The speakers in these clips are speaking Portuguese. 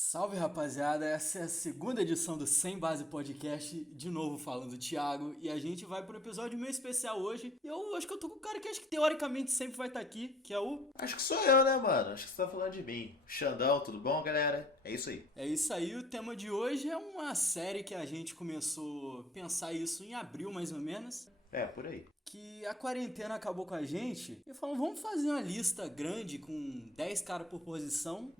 Salve rapaziada, essa é a segunda edição do Sem Base Podcast, de novo falando do Thiago, e a gente vai para um episódio meio especial hoje. E eu acho que eu tô com um cara que acho que teoricamente sempre vai estar aqui, que é o. Acho que sou eu, né, mano? Acho que você tá falando de mim. Xandão, tudo bom, galera? É isso aí. É isso aí, o tema de hoje é uma série que a gente começou a pensar isso em abril mais ou menos. É, por aí. Que a quarentena acabou com a gente e falou, vamos fazer uma lista grande com 10 caras por posição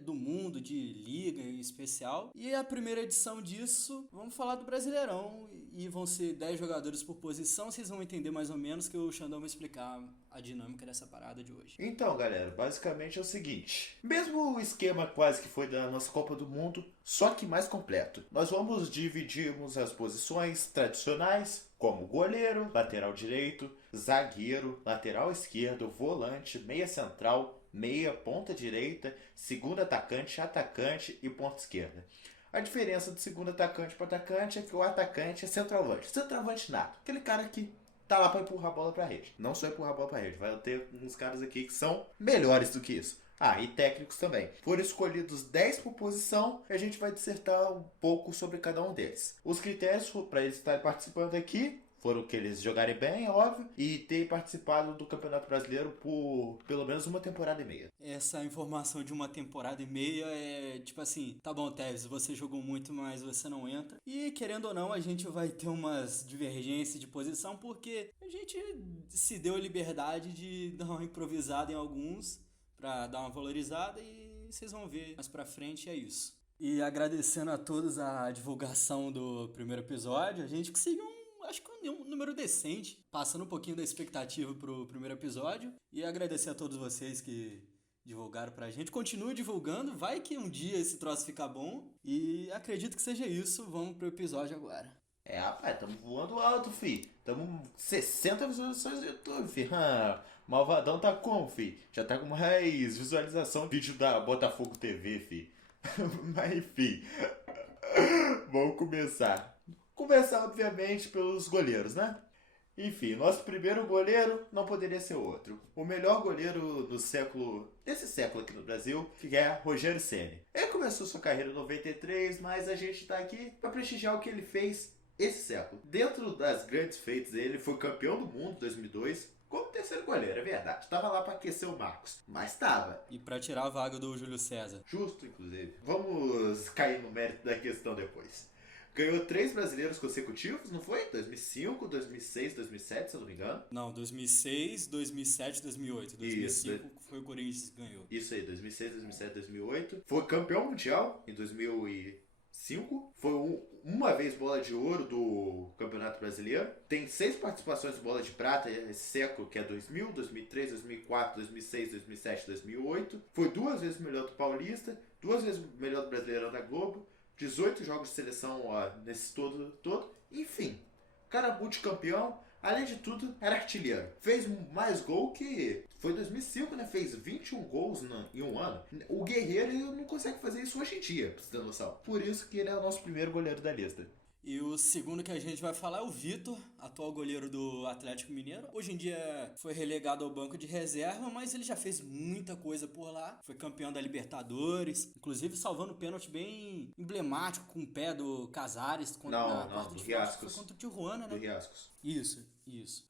do mundo, de liga em especial. E a primeira edição disso, vamos falar do Brasileirão e vão ser 10 jogadores por posição. Vocês vão entender mais ou menos que o Xandão vai explicar a dinâmica dessa parada de hoje. Então, galera, basicamente é o seguinte. Mesmo o esquema quase que foi da nossa Copa do Mundo, só que mais completo. Nós vamos dividirmos as posições tradicionais, como goleiro, lateral direito, zagueiro, lateral esquerdo, volante, meia central, meia, ponta direita, segundo atacante, atacante e ponta esquerda. A diferença do segundo atacante para atacante é que o atacante é centroavante. Centroavante nato. Aquele cara que tá lá para empurrar a bola para a rede. Não só empurrar a bola para a rede. Vai ter uns caras aqui que são melhores do que isso. Ah, e técnicos também. Foram escolhidos 10 por posição e a gente vai dissertar um pouco sobre cada um deles. Os critérios para eles estarem participando aqui foram que eles jogarem bem, óbvio, e ter participado do Campeonato Brasileiro por pelo menos uma temporada e meia. Essa informação de uma temporada e meia é tipo assim, tá bom, Tevez, você jogou muito, mas você não entra. E querendo ou não, a gente vai ter umas divergências de posição porque a gente se deu a liberdade de dar uma improvisada em alguns pra dar uma valorizada e vocês vão ver mais pra frente, é isso. E agradecendo a todos a divulgação do primeiro episódio, a gente conseguiu acho que um número decente, passando um pouquinho da expectativa pro primeiro episódio. E agradecer a todos vocês que divulgaram pra gente. Continue divulgando, vai que um dia esse troço ficar bom. E acredito que seja isso. Vamos pro episódio agora. É, rapaz, tamo voando alto, fi. Tamo 60 visualizações no YouTube, fi. Malvadão tá como, fi? Já tá com mais visualização vídeo da Botafogo TV, fi. Mas, fi, vamos começar. Começar, obviamente, pelos goleiros, né? Enfim, nosso primeiro goleiro não poderia ser outro. O melhor goleiro desse século aqui no Brasil, que é Rogério Ceni. Ele começou sua carreira em 93, mas a gente tá aqui para prestigiar o que ele fez esse século. Dentro das grandes feitas dele, ele foi campeão do mundo em 2002, como terceiro goleiro, é verdade. Tava lá para aquecer o Marcos, mas tava. E pra tirar a vaga do Júlio César. Justo, inclusive. Vamos cair no mérito da questão depois. Ganhou 3 brasileiros consecutivos, não foi? 2005, 2006, 2007, se eu não me engano. Não, 2006, 2007, 2008. 2005 foi o Corinthians que ganhou. Isso aí, 2006, 2007, 2008. Foi campeão mundial em 2005. Foi uma vez bola de ouro do Campeonato Brasileiro. Tem 6 participações de bola de prata esse século, que é 2000, 2003, 2004, 2006, 2007, 2008. Foi 2 vezes melhor do Paulista, 2 vezes melhor do Brasileirão da Globo. 18 jogos de seleção nesse todo. Enfim, cara multicampeão. Além de tudo, era artilheiro. Fez mais gol que... Foi em 2005, né? Fez 21 gols em um ano. O Guerreiro ele não consegue fazer isso hoje em dia, pra você ter noção. Por isso que ele é o nosso primeiro goleiro da lista. E o segundo que a gente vai falar é o Vitor, atual goleiro do Atlético Mineiro. Hoje em dia foi relegado ao banco de reserva, mas ele já fez muita coisa por lá. Foi campeão da Libertadores, inclusive salvando um pênalti bem emblemático com o pé do Casares na quarta do de final. Foi Riascos. contra o Tijuana, né? Do Riascos. Isso.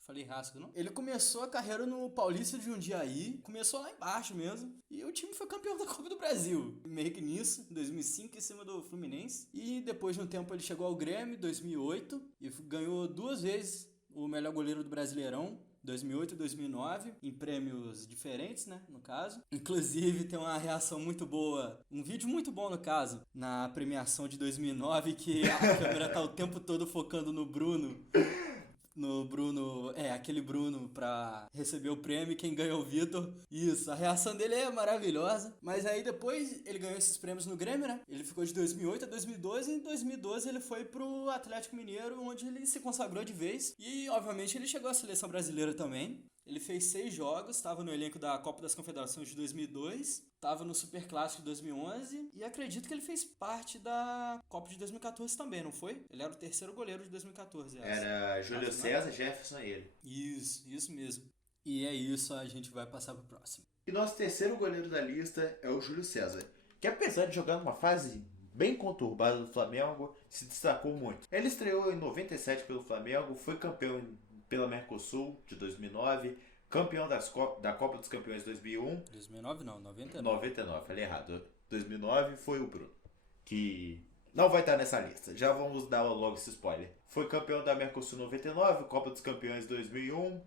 Falei rasco, não? Ele começou a carreira no Paulista de Jundiaí, começou lá embaixo mesmo, e o time foi campeão da Copa do Brasil. Meio que nisso, em 2005, em cima do Fluminense. E depois de um tempo ele chegou ao Grêmio, em 2008, e ganhou 2 vezes o melhor goleiro do Brasileirão. 2008 e 2009, em prêmios diferentes, né, no caso. Inclusive, tem uma reação muito boa, um vídeo muito bom, no caso, na premiação de 2009, que a câmera tá o tempo todo focando no Bruno, aquele Bruno pra receber o prêmio, quem ganhou o Vitor. Isso, a reação dele é maravilhosa. Mas aí depois ele ganhou esses prêmios no Grêmio, né? Ele ficou de 2008 a 2012 e em 2012 ele foi pro Atlético Mineiro, onde ele se consagrou de vez. E, obviamente, ele chegou à seleção brasileira também. Ele fez 6 jogos, estava no elenco da Copa das Confederações de 2002, estava no Superclássico de 2011 e acredito que ele fez parte da Copa de 2014 também, não foi? Ele era o terceiro goleiro de 2014. Era Júlio César, Jefferson e ele. Isso mesmo. E é isso, a gente vai passar pro próximo. E nosso terceiro goleiro da lista é o Júlio César. que apesar de jogar numa fase bem conturbada do Flamengo, se destacou muito. Ele estreou em 97 pelo Flamengo, foi campeão pela Mercosul de 2009, campeão da Copa dos Campeões 2001. 2009 não, 99. 99, falei errado. 2009 foi o Bruno, que não vai estar nessa lista. Já vamos dar logo esse spoiler. Foi campeão da Mercosul 99, Copa dos Campeões 2001.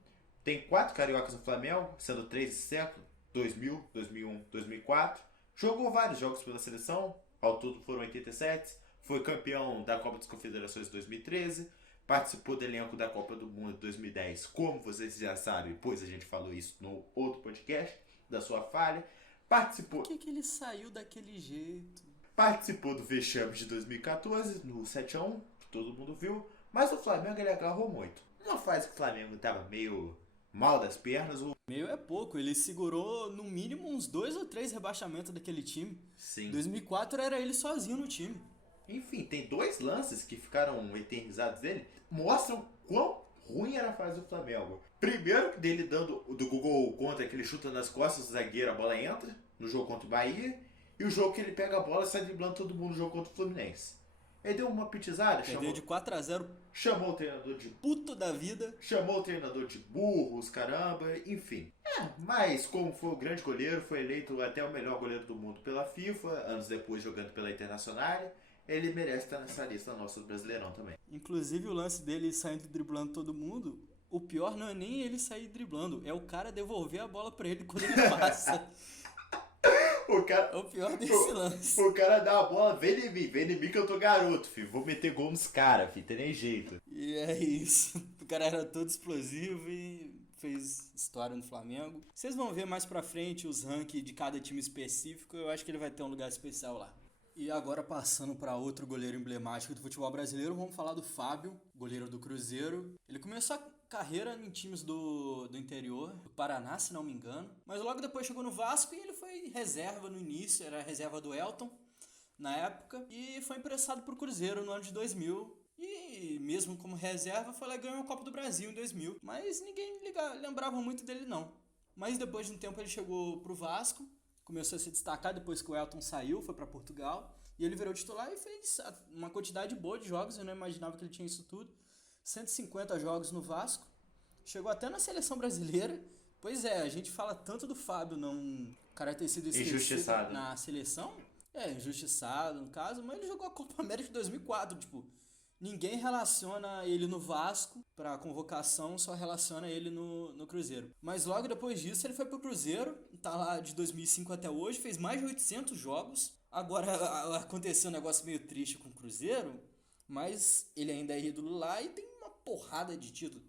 Tem 4 cariocas no Flamengo, sendo 3 de século, 2000, 2001, 2004. Jogou vários jogos pela seleção, ao todo foram 87. Foi campeão da Copa das Confederações 2013. Participou do elenco da Copa do Mundo de 2010, como vocês já sabem, pois a gente falou isso no outro podcast, da sua falha. Participou... Por que ele saiu daquele jeito? Participou do vexame de 2014, no 7-1, que todo mundo viu. Mas o Flamengo ele agarrou muito. Numa fase que o Flamengo estava meio mal das pernas. Meio é pouco, ele segurou no mínimo uns 2 ou 3 rebaixamentos daquele time. Sim. 2004 era ele sozinho no time. Enfim, tem 2 lances que ficaram eternizados dele, mostram quão ruim era a fase do Flamengo. Primeiro, dele dando do Google contra, que ele chuta nas costas do zagueiro, a bola entra, no jogo contra o Bahia. E o jogo que ele pega a bola e sai driblando todo mundo no jogo contra o Fluminense. Ele deu uma pitizada, Perdeu de 4-0. Chamou o treinador de puto da vida. Chamou o treinador de burros, caramba, enfim. Mas como foi o grande goleiro, foi eleito até o melhor goleiro do mundo pela FIFA, anos depois jogando pela Internacional, ele merece estar nessa lista nossa do Brasileirão também. Inclusive o lance dele saindo driblando todo mundo, o pior não é nem ele sair driblando, é o cara devolver a bola pra ele quando ele passa. O cara, é o pior desse lance. O cara dá a bola, vem em mim que eu tô garoto, filho. Vou meter gol nos caras, filho, tem nem jeito. E é isso. O cara era todo explosivo e fez história no Flamengo. Vocês vão ver mais pra frente os rankings de cada time específico, eu acho que ele vai ter um lugar especial lá. E agora passando para outro goleiro emblemático do futebol brasileiro, vamos falar do Fábio, goleiro do Cruzeiro. Ele começou a carreira em times do interior, do Paraná, se não me engano. Mas logo depois chegou no Vasco e ele foi reserva no início, era reserva do Elton na época. E foi emprestado para o Cruzeiro no ano de 2000. E mesmo como reserva, foi lá e ganhou a Copa do Brasil em 2000. Mas ninguém lembrava muito dele não. Mas depois de um tempo ele chegou para o Vasco. Começou a se destacar depois que o Elton saiu, foi para Portugal. E ele virou titular e fez uma quantidade boa de jogos. Eu não imaginava que ele tinha isso tudo. 150 jogos no Vasco. Chegou até na seleção brasileira. Pois é, a gente fala tanto do Fábio não... O cara ter sido esquecido na seleção. Injustiçado no caso. Mas ele jogou a Copa América de 2004. Tipo, ninguém relaciona ele no Vasco para convocação, só relaciona ele no Cruzeiro. Mas logo depois disso ele foi pro Cruzeiro, tá lá de 2005 até hoje, fez mais de 800 jogos. Agora aconteceu um negócio meio triste com o Cruzeiro, mas ele ainda é ídolo lá e tem uma porrada de título.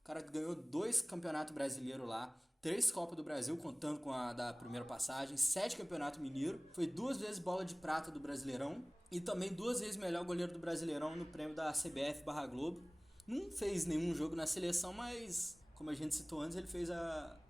O cara ganhou 2 campeonatos brasileiros lá, 3 Copas do Brasil, contando com a da primeira passagem, 7 campeonato mineiro, foi 2 vezes bola de prata do Brasileirão e também 2 vezes melhor goleiro do Brasileirão no prêmio da CBF/Globo. Não fez nenhum jogo na seleção, mas como a gente citou antes, ele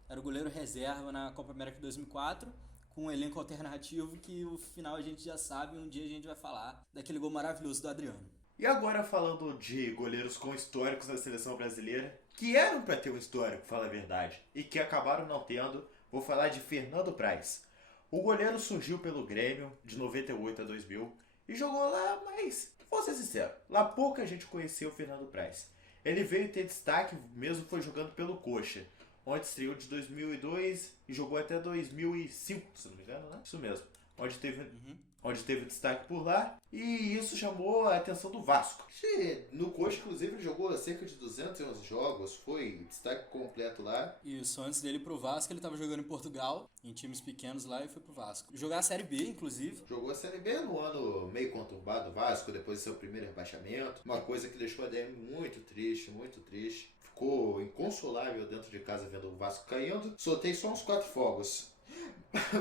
era o goleiro reserva na Copa América de 2004, com um elenco alternativo que o final a gente já sabe, um dia a gente vai falar daquele gol maravilhoso do Adriano. E agora falando de goleiros com históricos na seleção brasileira, que eram para ter um histórico, fala a verdade, e que acabaram não tendo, vou falar de Fernando Praz. O goleiro surgiu pelo Grêmio de 98 a 2000 e jogou lá, mas, vou ser sincero, lá pouca gente conheceu o Fernando Praz. Ele veio ter destaque, mesmo foi jogando pelo Coxa, onde estreou de 2002 e jogou até 2005, se não me engano, né? Isso mesmo. Onde teve destaque por lá, e isso chamou a atenção do Vasco. No Coxa, inclusive, ele jogou cerca de 211 jogos, foi destaque completo lá. Isso, antes dele ir pro Vasco, ele estava jogando em Portugal, em times pequenos lá, e foi pro Vasco. Jogar a Série B, inclusive. Jogou a Série B no ano meio conturbado do Vasco, depois do seu primeiro rebaixamento. Uma coisa que deixou a DM muito triste, muito triste. Ficou inconsolável dentro de casa vendo o Vasco caindo. Soltei só uns 4 fogos.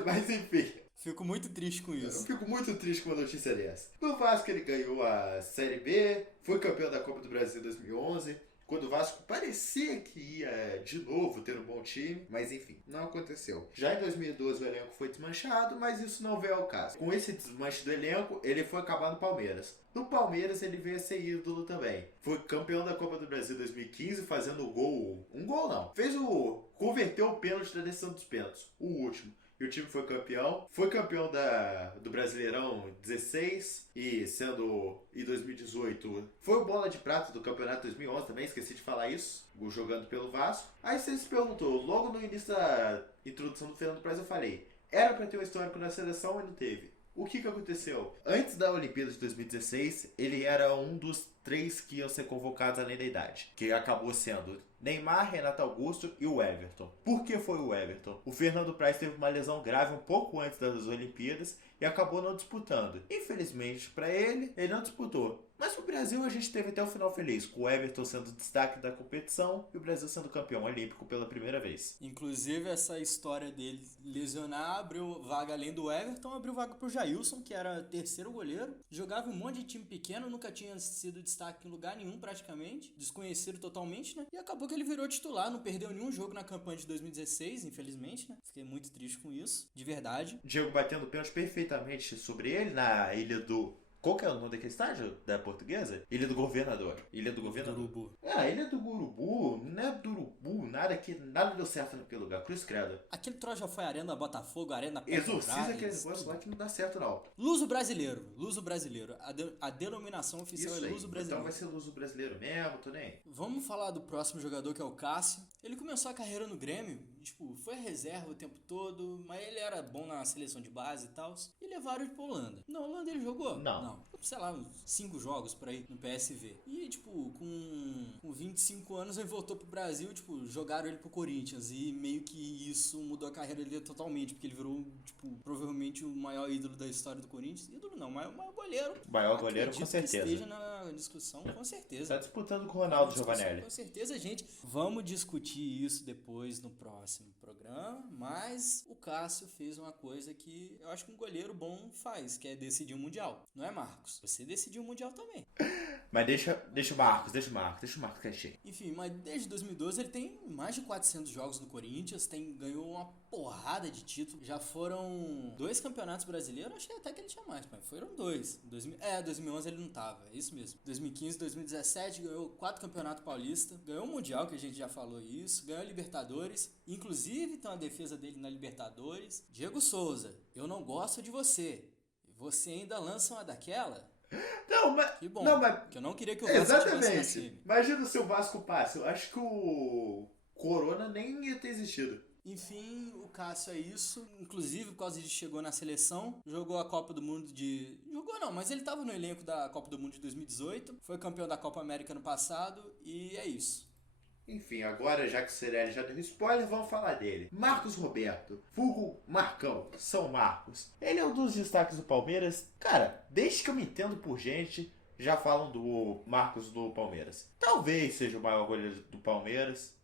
Mas enfim... Fico muito triste com isso. Eu fico muito triste com uma notícia dessa. No Vasco ele ganhou a Série B, foi campeão da Copa do Brasil em 2011, quando o Vasco parecia que ia de novo ter um bom time, mas enfim, não aconteceu. Já em 2012 o elenco foi desmanchado, mas isso não veio ao caso. Com esse desmanche do elenco, ele foi acabar no Palmeiras. No Palmeiras ele veio a ser ídolo também. Foi campeão da Copa do Brasil em 2015, fazendo o gol... converteu o pênalti da decisão dos pênaltis, o último. e o time foi campeão. Foi campeão do Brasileirão 16 e sendo em 2018 foi o Bola de Prata do Campeonato 2011 também, esqueci de falar isso, jogando pelo Vasco. Aí você se perguntou, logo no início da introdução do Fernando Praz eu falei, era pra ter um histórico na seleção e não teve. O que aconteceu? Antes da Olimpíada de 2016, ele era um dos 3 que iam ser convocados além da idade, que acabou sendo Neymar, Renato Augusto e o Everton. Por que foi o Everton? O Fernando Praz teve uma lesão grave um pouco antes das Olimpíadas e acabou não disputando. Infelizmente para ele não disputou. Mas pro Brasil a gente teve até o final feliz, com o Everton sendo destaque da competição e o Brasil sendo campeão olímpico pela primeira vez. Inclusive, essa história dele lesionar abriu vaga além do Everton, abriu vaga pro Jailson, que era terceiro goleiro. Jogava em um monte de time pequeno, nunca tinha sido destaque em lugar nenhum praticamente, desconhecido totalmente, né? E acabou que ele virou titular, não perdeu nenhum jogo na campanha de 2016, infelizmente, né? Fiquei muito triste com isso, de verdade. Diego batendo pênalti perfeitamente sobre ele na ilha do... Qual que é o nome daquele estádio da Portuguesa? Ilha do Governador. Ilha do Governador. Urubu. Ah, Ilha do Urubu. Não é do Urubu. Nada deu certo naquele lugar. Cruz credo. Aquele troço já foi Arena Botafogo, Arena Exorciza aquele negócio lá que não dá certo não. Luso brasileiro. Luso brasileiro. A denominação oficial Isso é aí. Luso brasileiro. Então vai ser Luso brasileiro mesmo, tô nem. Vamos falar do próximo jogador, que é o Cássio. Ele começou a carreira no Grêmio, foi reserva o tempo todo, mas ele era bom na seleção de base e tal. E levaram ele pra Holanda. Na Holanda ele jogou? Não. Sei lá, uns 5 jogos por aí no PSV. E, com 25 anos ele voltou pro Brasil, jogaram ele pro Corinthians. E meio que isso mudou a carreira dele totalmente, porque ele virou, provavelmente o maior ídolo da história do Corinthians. Ídolo não, mas o maior goleiro. Maior goleiro, com certeza. Que esteja na discussão, com certeza. Tá disputando com o Ronaldo Giovanelli. Com certeza, gente. Vamos discutir isso depois no próximo programa, mas o Cássio fez uma coisa que eu acho que um goleiro bom faz, que é decidir um Mundial. Não é, Marcos? Você decidiu o Mundial também. Mas deixa o Marcos quietinho. Enfim, mas desde 2012 ele tem mais de 400 jogos no Corinthians, ganhou uma porrada de títulos. Já foram 2 campeonatos brasileiros, achei até que ele tinha mais, mas foram 2. 2011 ele não tava, é isso mesmo. 2015, 2017 ganhou 4 campeonatos paulistas, ganhou o Mundial, que a gente já falou isso, ganhou a Libertadores, inclusive tem uma defesa dele na Libertadores. Diego Souza, eu não gosto de você. Você ainda lança uma daquela? Não, mas... Que bom, não, mas... que eu não queria que o Vasco tivesse Exatamente. Imagina se o Vasco passe. Eu acho que o Corona nem ia ter existido. Enfim, o Cássio é isso. Inclusive, por causa de chegou na seleção, jogou a Copa do Mundo de... Jogou não, mas ele estava no elenco da Copa do Mundo de 2018. Foi campeão da Copa América no passado. E é isso. Enfim, agora já que o Cerelli já deu spoiler, vamos falar dele. Marcos Roberto, vulgo Marcão, São Marcos. Ele é um dos destaques do Palmeiras. Cara, desde que eu me entendo por gente, já falam do Marcos do Palmeiras. Talvez seja o maior goleiro do Palmeiras.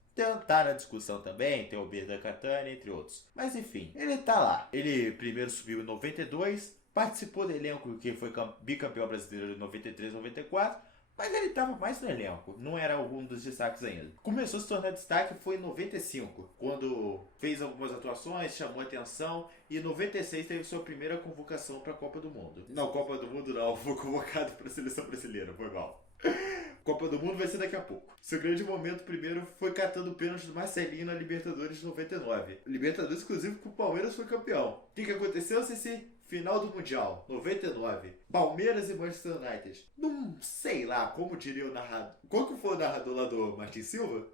Tá na discussão também, tem o Berdan Catani, entre outros. Mas enfim, ele tá lá. Ele primeiro subiu em 92, participou do elenco que foi bicampeão brasileiro em 93 e 94. Mas ele estava mais no elenco, não era algum dos destaques ainda. Começou a se tornar destaque foi em 95, quando fez algumas atuações, chamou atenção, e em 96 teve sua primeira convocação para a Copa do Mundo. Não, Copa do Mundo não, foi convocado para a seleção brasileira, foi mal. Copa do Mundo vai ser daqui a pouco. Seu grande momento primeiro foi catando o pênalti do Marcelinho na Libertadores de 99. Libertadores, inclusive, que o Palmeiras foi campeão. O que aconteceu, Cici? Final do Mundial, 99. Palmeiras e Manchester United. Não sei lá, como diria o narrador. Qual que foi o narrador lá do Martin Silva?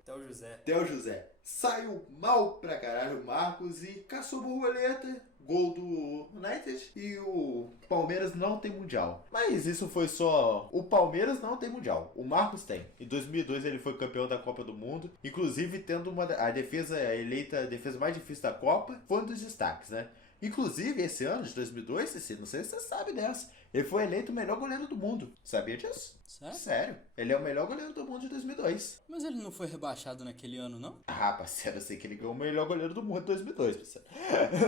Theo José. Saiu mal pra caralho o Marcos e caçou borboleta. Gol do United e o Palmeiras não tem Mundial. Mas isso foi só... O Palmeiras não tem Mundial. O Marcos tem. Em 2002 ele foi campeão da Copa do Mundo. Inclusive tendo a defesa eleita a defesa mais difícil da Copa. Foi um dos destaques, né? Inclusive, esse ano de 2002, não sei se você sabe dessa, ele foi eleito o melhor goleiro do mundo. Sabia disso? Sério. Ele é o melhor goleiro do mundo de 2002. Mas ele não foi rebaixado naquele ano, não? Ah, parceiro, eu sei que ele ganhou o melhor goleiro do mundo de 2002, parceiro.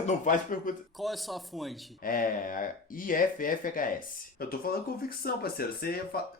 Não faz pergunta. Qual é a sua fonte? É... IFFHS. Eu tô falando convicção, parceiro.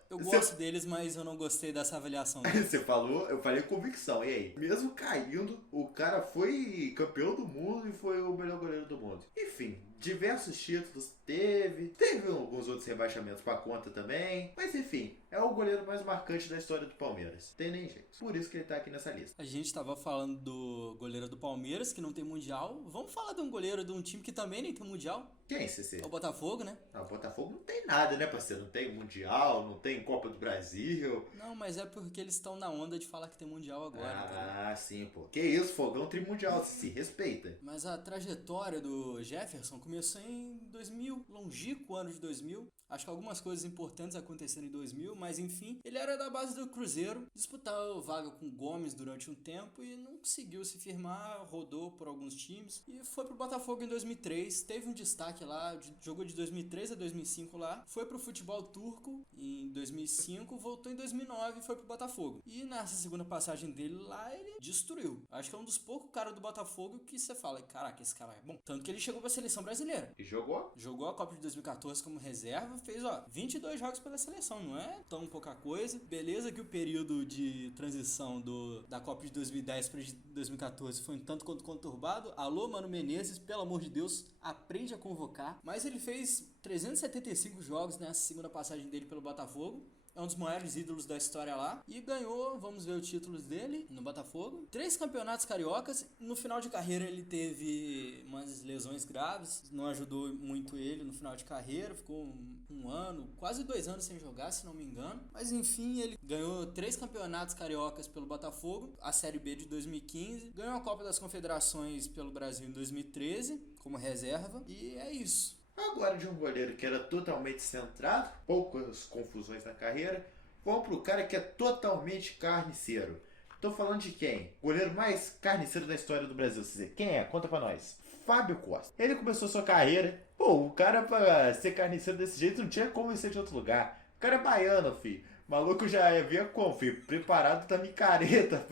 Eu gosto deles, mas eu não gostei dessa avaliação. Você falou, eu falei convicção. E aí? Mesmo caindo, o cara foi campeão do mundo e foi o melhor goleiro do mundo. Enfim, diversos títulos teve alguns outros rebaixamentos pra conta também, mas enfim, é o goleiro mais marcante da história do Palmeiras, tem nem jeito, por isso que ele tá aqui nessa lista. A gente tava falando do goleiro do Palmeiras, que não tem mundial, vamos falar de um goleiro de um time que também nem tem mundial. Quem, CC? É o Botafogo, né? Não, o Botafogo não tem nada, né, parceiro? Não tem Mundial, não tem Copa do Brasil. Não, mas é porque eles estão na onda de falar que tem mundial agora. Ah, sim, pô. Que isso, Fogão trimundial, se respeita. Mas a trajetória do Jefferson começou em 2000, longínquo ano de 2000. Acho que algumas coisas importantes aconteceram em 2000, mas enfim, ele era da base do Cruzeiro, disputou vaga com o Gomes durante um tempo e não conseguiu se firmar, rodou por alguns times e foi pro Botafogo em 2003, teve um destaque lá, jogou de 2003 a 2005 lá, foi pro futebol turco em 2005, voltou em 2009 e foi pro Botafogo. E nessa segunda passagem dele lá, ele destruiu. Acho que é um dos poucos caras do Botafogo que você fala, caraca, esse cara é bom. Tanto que ele chegou pra seleção brasileira. E jogou? Jogou a Copa de 2014 como reserva, fez 22 jogos pela seleção, não é tão pouca coisa. Beleza que o período de transição da Copa de 2010 para 2014 foi um tanto quanto conturbado. Alô, Mano Menezes, pelo amor de Deus, aprende a convocar. Mas ele fez 375 jogos nessa segunda passagem dele pelo Botafogo. É um dos maiores ídolos da história lá. E ganhou, vamos ver os títulos dele no Botafogo. 3 campeonatos cariocas. No final de carreira ele teve umas lesões graves. Não ajudou muito ele no final de carreira. Ficou um ano, quase 2 anos sem jogar, se não me engano. Mas enfim, ele ganhou 3 campeonatos cariocas pelo Botafogo. A Série B de 2015. Ganhou a Copa das Confederações pelo Brasil em 2013, como reserva. E é isso. Agora de um goleiro que era totalmente centrado, poucas confusões na carreira, vamos pro cara que é totalmente carniceiro. Tô falando de quem? O goleiro mais carniceiro da história do Brasil. Quem é? Conta pra nós. Fábio Costa. Ele começou sua carreira. Pô, o cara pra ser carniceiro desse jeito não tinha como ser de outro lugar. O cara é baiano, filho. O maluco já havia como, filho? Preparado da micareta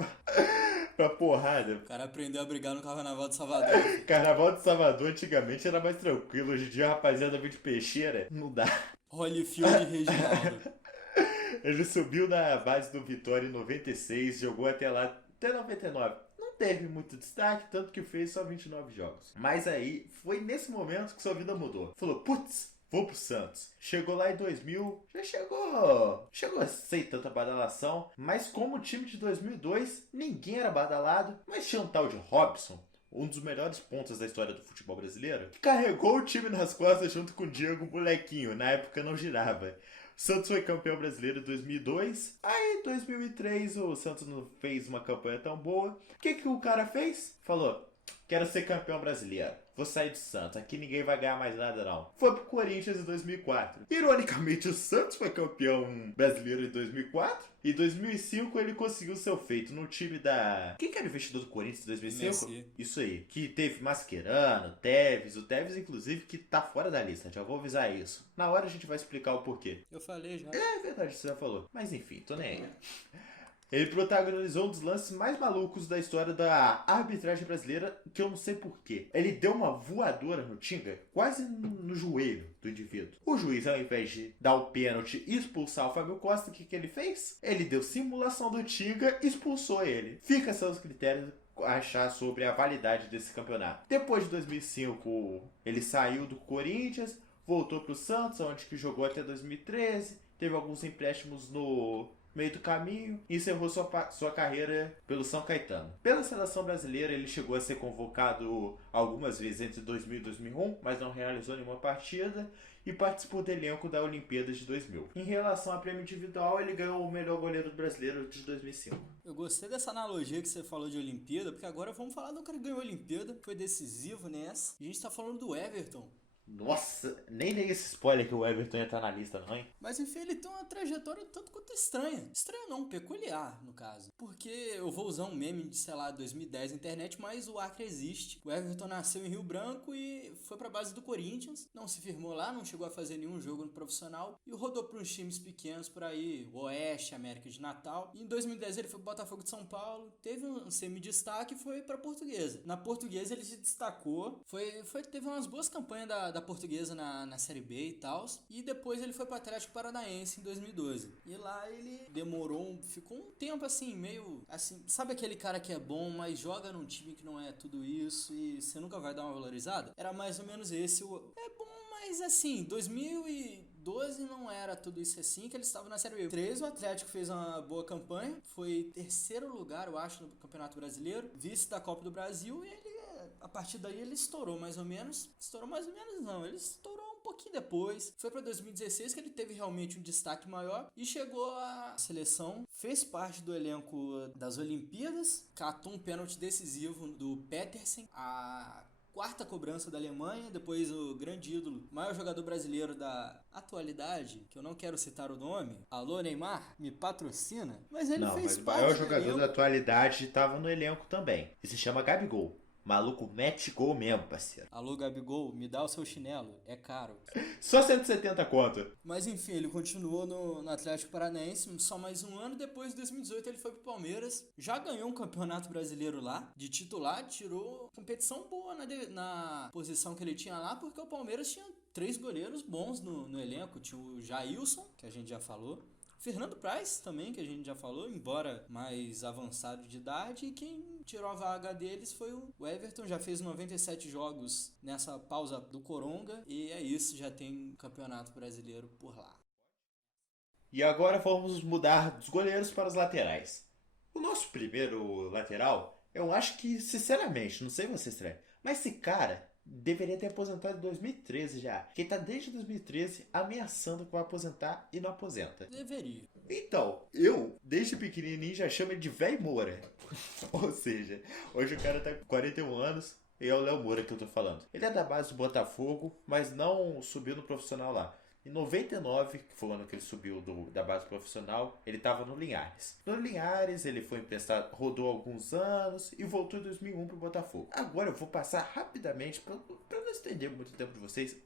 pra porrada. O cara aprendeu a brigar no Carnaval de Salvador. Carnaval de Salvador antigamente era mais tranquilo. Hoje em dia a rapaziada vem de peixeira. Não dá. Holyfield e Reginaldo. Ele subiu na base do Vitória em 96, jogou até lá, até 99. Não teve muito destaque, tanto que fez só 29 jogos. Mas aí, foi nesse momento que sua vida mudou. Falou, putz, vou pro Santos. Chegou lá em 2000, já chegou sem tanta badalação, mas como o time de 2002, ninguém era badalado, mas tinha um tal de Robson, um dos melhores pontas da história do futebol brasileiro, que carregou o time nas costas junto com o Diego Molequinho, na época não girava. O Santos foi campeão brasileiro em 2002, aí em 2003 o Santos não fez uma campanha tão boa. O que o cara fez? Falou, quero ser campeão brasileiro. Vou sair do Santos, aqui ninguém vai ganhar mais nada não. Foi pro Corinthians em 2004. Ironicamente, o Santos foi campeão brasileiro em 2004. Em 2005 ele conseguiu seu feito no time da... Quem que era o investidor do Corinthians em 2005? Messi. Isso aí. Que teve Mascherano, Tevez. O Tevez, inclusive, que tá fora da lista. Já vou avisar isso. Na hora a gente vai explicar o porquê. Eu falei já. É verdade, você já falou. Mas enfim, tô nem aí. Ele protagonizou um dos lances mais malucos da história da arbitragem brasileira, que eu não sei porquê. Ele deu uma voadora no Tinga, quase no joelho do indivíduo. O juiz, ao invés de dar o pênalti e expulsar o Fábio Costa, o que ele fez? Ele deu simulação do Tinga e expulsou ele. Fica a seus critérios achar sobre a validade desse campeonato. Depois de 2005, ele saiu do Corinthians, voltou pro Santos, onde que jogou até 2013, teve alguns empréstimos no meio do caminho e encerrou sua carreira pelo São Caetano. Pela seleção brasileira, ele chegou a ser convocado algumas vezes entre 2000 e 2001, mas não realizou nenhuma partida e participou do elenco da Olimpíadas de 2000. Em relação a prêmio individual, ele ganhou o melhor goleiro brasileiro de 2005. Eu gostei dessa analogia que você falou de Olimpíada, porque agora vamos falar do cara que ganhou a Olimpíada, foi decisivo nessa. A gente tá falando do Everton. Nossa, nem dei esse spoiler que o Everton ia estar na lista, não, hein? Mas enfim, ele tem uma trajetória tanto quanto estranha. Estranha não, peculiar, no caso. Porque eu vou usar um meme de, sei lá, 2010 na internet, mas o Acre existe. O Everton nasceu em Rio Branco e foi pra base do Corinthians. Não se firmou lá, não chegou a fazer nenhum jogo no profissional. E rodou pra uns times pequenos por aí, o Oeste, América de Natal. E em 2010 ele foi pro Botafogo de São Paulo. Teve um semi-destaque e foi pra Portuguesa. Na Portuguesa ele se destacou. Teve umas boas campanhas da da Portuguesa na Série B e tal. E depois ele foi pro Atlético Paranaense em 2012. E lá ele ficou um tempo assim, meio assim, sabe aquele cara que é bom, mas joga num time que não é tudo isso e você nunca vai dar uma valorizada? Era mais ou menos esse é bom, mas assim, 2012 não era tudo isso assim, que ele estava na Série B. 13, o Atlético fez uma boa campanha, foi terceiro lugar, eu acho, no Campeonato Brasileiro, vice da Copa do Brasil, e ele, a partir daí ele estourou mais ou menos. Estourou mais ou menos não, ele estourou um pouquinho depois. Foi para 2016 que ele teve realmente um destaque maior e chegou à seleção, fez parte do elenco das Olimpíadas, catou um pênalti decisivo do Petersen, a quarta cobrança da Alemanha, depois o grande ídolo, maior jogador brasileiro da atualidade, que eu não quero citar o nome, alô Neymar, me patrocina, mas ele fez mas o parte maior do jogador elenco. da atualidade estava no elenco também. E se chama Gabigol. Maluco mete gol mesmo, parceiro. Alô Gabigol, me dá o seu chinelo, é caro. Só 170 conto. Mas enfim, ele continuou no Atlético Paranaense só mais um ano. Depois, em 2018, ele foi pro Palmeiras. Já ganhou um campeonato brasileiro lá, de titular. Tirou competição boa na posição que ele tinha lá, porque o Palmeiras tinha 3 goleiros bons no elenco. Tinha o Jailson, que a gente já falou. Fernando Praz também, que a gente já falou, embora mais avançado de idade. E quem tirou a vaga deles foi o Everton, já fez 97 jogos nessa pausa do Coronga. E é isso, já tem campeonato brasileiro por lá. E agora vamos mudar dos goleiros para os laterais. O nosso primeiro lateral, eu acho que, sinceramente, não sei você, estranho, mas esse cara deveria ter aposentado em 2013 já. Porque ele tá desde 2013 ameaçando que vai aposentar e não aposenta. Deveria. Então, eu, desde pequenininho, já chamo ele de Véi Moura. Ou seja, hoje o cara tá com 41 anos e é o Léo Moura que eu tô falando. Ele é da base do Botafogo, mas não subiu no profissional lá. Em 99, que foi o ano que ele subiu da base profissional, ele estava no Linhares. No Linhares, ele foi emprestado, rodou alguns anos e voltou em 2001 para o Botafogo. Agora eu vou passar rapidamente, para não estender muito tempo de vocês,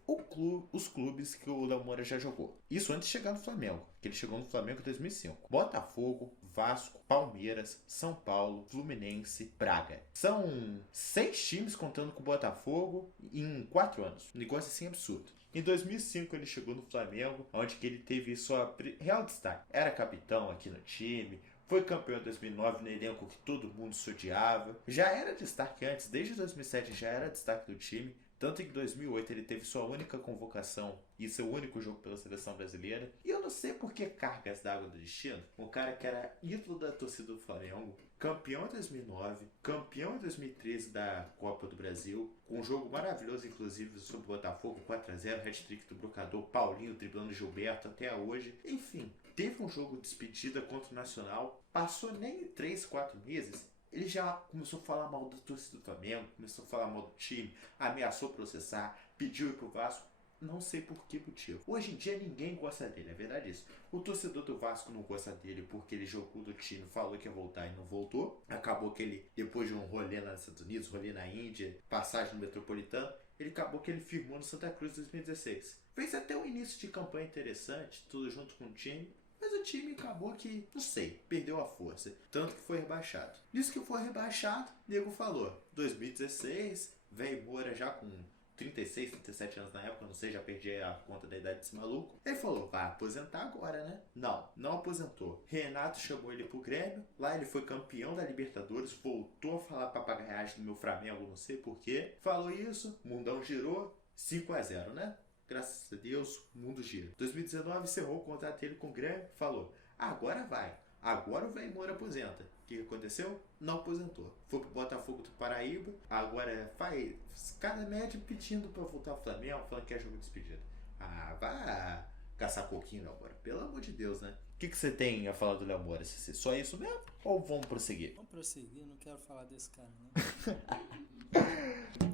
os clubes que o Léo Moura já jogou. Isso antes de chegar no Flamengo, que ele chegou no Flamengo em 2005. Botafogo, Vasco, Palmeiras, São Paulo, Fluminense, Braga. São 6 times contando com o Botafogo em 4 anos. Um negócio assim absurdo. Em 2005 ele chegou no Flamengo, onde que ele teve sua real destaque. Era capitão aqui no time, foi campeão em 2009 no elenco que todo mundo se odiava. Já era destaque antes, desde 2007 já era destaque do time. Tanto que em 2008 ele teve sua única convocação e seu único jogo pela seleção brasileira. E eu não sei por que cargas d'água do destino. Um cara que era ídolo da torcida do Flamengo, campeão em 2009, campeão em 2013 da Copa do Brasil, com um jogo maravilhoso, inclusive, sobre o Botafogo, 4-0, hat-trick do Brocador, Paulinho driblando Gilberto até hoje. Enfim, teve um jogo de despedida contra o Nacional, passou nem 3, 4 meses, ele já começou a falar mal da torcida do Flamengo, começou a falar mal do time, ameaçou processar, pediu ir pro Vasco. Não sei por que motivo. Hoje em dia ninguém gosta dele, é verdade isso. O torcedor do Vasco não gosta dele porque ele jogou do time, falou que ia voltar e não voltou. Acabou que ele, depois de um rolê nos Estados Unidos, rolê na Índia, passagem no Metropolitano, acabou que ele firmou no Santa Cruz em 2016. Fez até um início de campanha interessante, tudo junto com o time. Mas o time acabou que, não sei, perdeu a força. Tanto que foi rebaixado. Nisso que foi rebaixado, o nego falou. 2016, velho Moura já com 36, 37 anos na época, não sei, já perdi a conta da idade desse maluco. Ele falou, vai aposentar agora, né? Não aposentou. Renato chamou ele pro Grêmio, lá ele foi campeão da Libertadores, voltou a falar papagaiagem do meu Flamengo, não sei porquê. Falou isso, o mundão girou, 5-0, né? Graças a Deus, o mundo gira. 2019 encerrou o contrato dele com o Grêmio, falou, agora vai. Agora o velho Moura aposenta. O que aconteceu? Não aposentou. Foi pro Botafogo do Paraíba. Agora faz cada média pedindo pra voltar ao Flamengo, falando que é jogo de despedida. Ah, vai caçar coquinho, Léo Moura. Pelo amor de Deus, né? O que você tem a falar do Léo Moura? Só isso mesmo? Ou vamos prosseguir? Vamos prosseguir, não quero falar desse cara, não.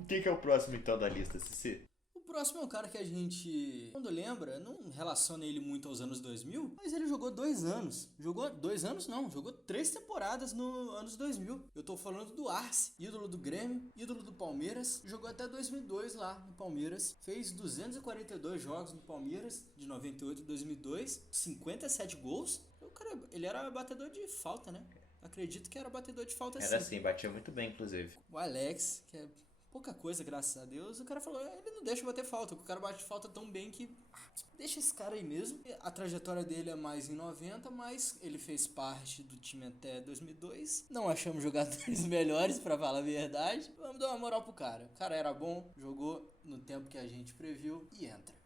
Quem que é o próximo então da lista, Cici? O próximo é um cara que a gente, quando lembra, não relaciona ele muito aos anos 2000, mas ele jogou 2 anos. Jogou 2 anos não, jogou 3 temporadas nos anos 2000. Eu tô falando do Arce, ídolo do Grêmio, ídolo do Palmeiras, jogou até 2002 lá no Palmeiras, fez 242 jogos no Palmeiras, de 98 a 2002, 57 gols. O cara, ele era batedor de falta, né? Acredito que era batedor de falta sim. Era sim, batia muito bem, inclusive. O Alex, que é pouca coisa, graças a Deus. O cara falou, ele não deixa bater falta, o cara bate falta tão bem que deixa esse cara aí mesmo. A trajetória dele é mais em 90, mas ele fez parte do time até 2002. Não achamos jogadores melhores, pra falar a verdade. Vamos dar uma moral pro cara. O cara era bom, jogou no tempo que a gente previu e entra.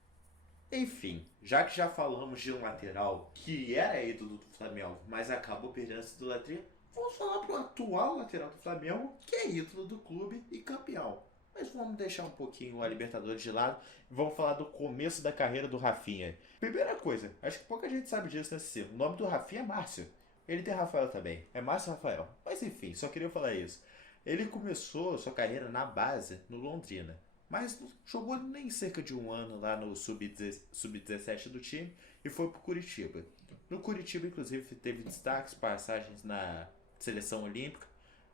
Enfim, já que já falamos de um lateral que era ídolo do Flamengo, mas acabou perdendo essa idolatria, vamos falar pro atual lateral do Flamengo, que é ídolo do clube e campeão. Mas vamos deixar um pouquinho a Libertadores de lado e vamos falar do começo da carreira do Rafinha. Primeira coisa, acho que pouca gente sabe disso nesse ciclo. O nome do Rafinha é Márcio. Ele tem Rafael também. É Márcio Rafael. Mas enfim, só queria falar isso. Ele começou sua carreira na base, no Londrina. Mas não jogou nem cerca de um ano lá no Sub-17 do time e foi pro Curitiba. No Curitiba, inclusive, teve destaques, passagens na seleção olímpica.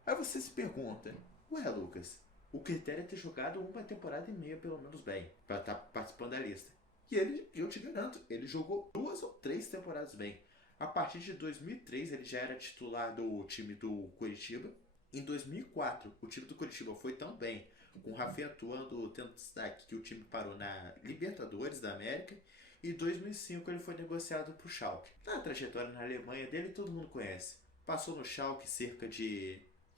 Aí você se pergunta, ué, Lucas, o critério é ter jogado uma temporada e meia, pelo menos bem, para estar participando da lista. E ele, eu te garanto, ele jogou 2 ou 3 temporadas bem. A partir de 2003, ele já era titular do time do Curitiba. Em 2004, o time do Curitiba foi tão bem, com o Rafinha atuando, tendo destaque, que o time parou na Libertadores da América. E em 2005 ele foi negociado para o Schalke. Na trajetória na Alemanha dele, todo mundo conhece. Passou no Schalke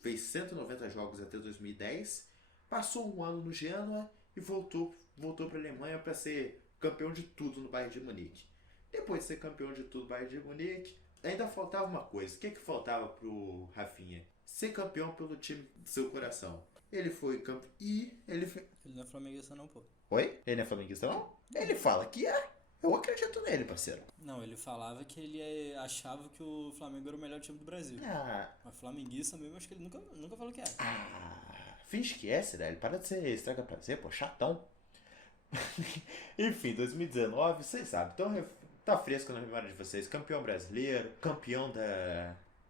fez 190 jogos até 2010. Passou um ano no Genoa e voltou para a Alemanha para ser campeão de tudo no Bayern de Munique. Depois de ser campeão de tudo no Bayern de Munique, ainda faltava uma coisa. O que faltava pro Rafinha? Ser campeão pelo time do seu coração. Ele foi campeão e Ele não é flamenguista não, pô. Oi? Ele não é flamenguista não? Ele fala que é. Eu acredito nele, parceiro. Não, ele falava que ele achava que o Flamengo era o melhor time do Brasil. Mas flamenguista mesmo, acho que ele nunca falou que era. Finge que é, Cirelli. Para de ser estraga prazer, pô, chatão. Enfim, 2019, vocês sabem. Então tá fresco na memória de vocês. Campeão brasileiro, campeão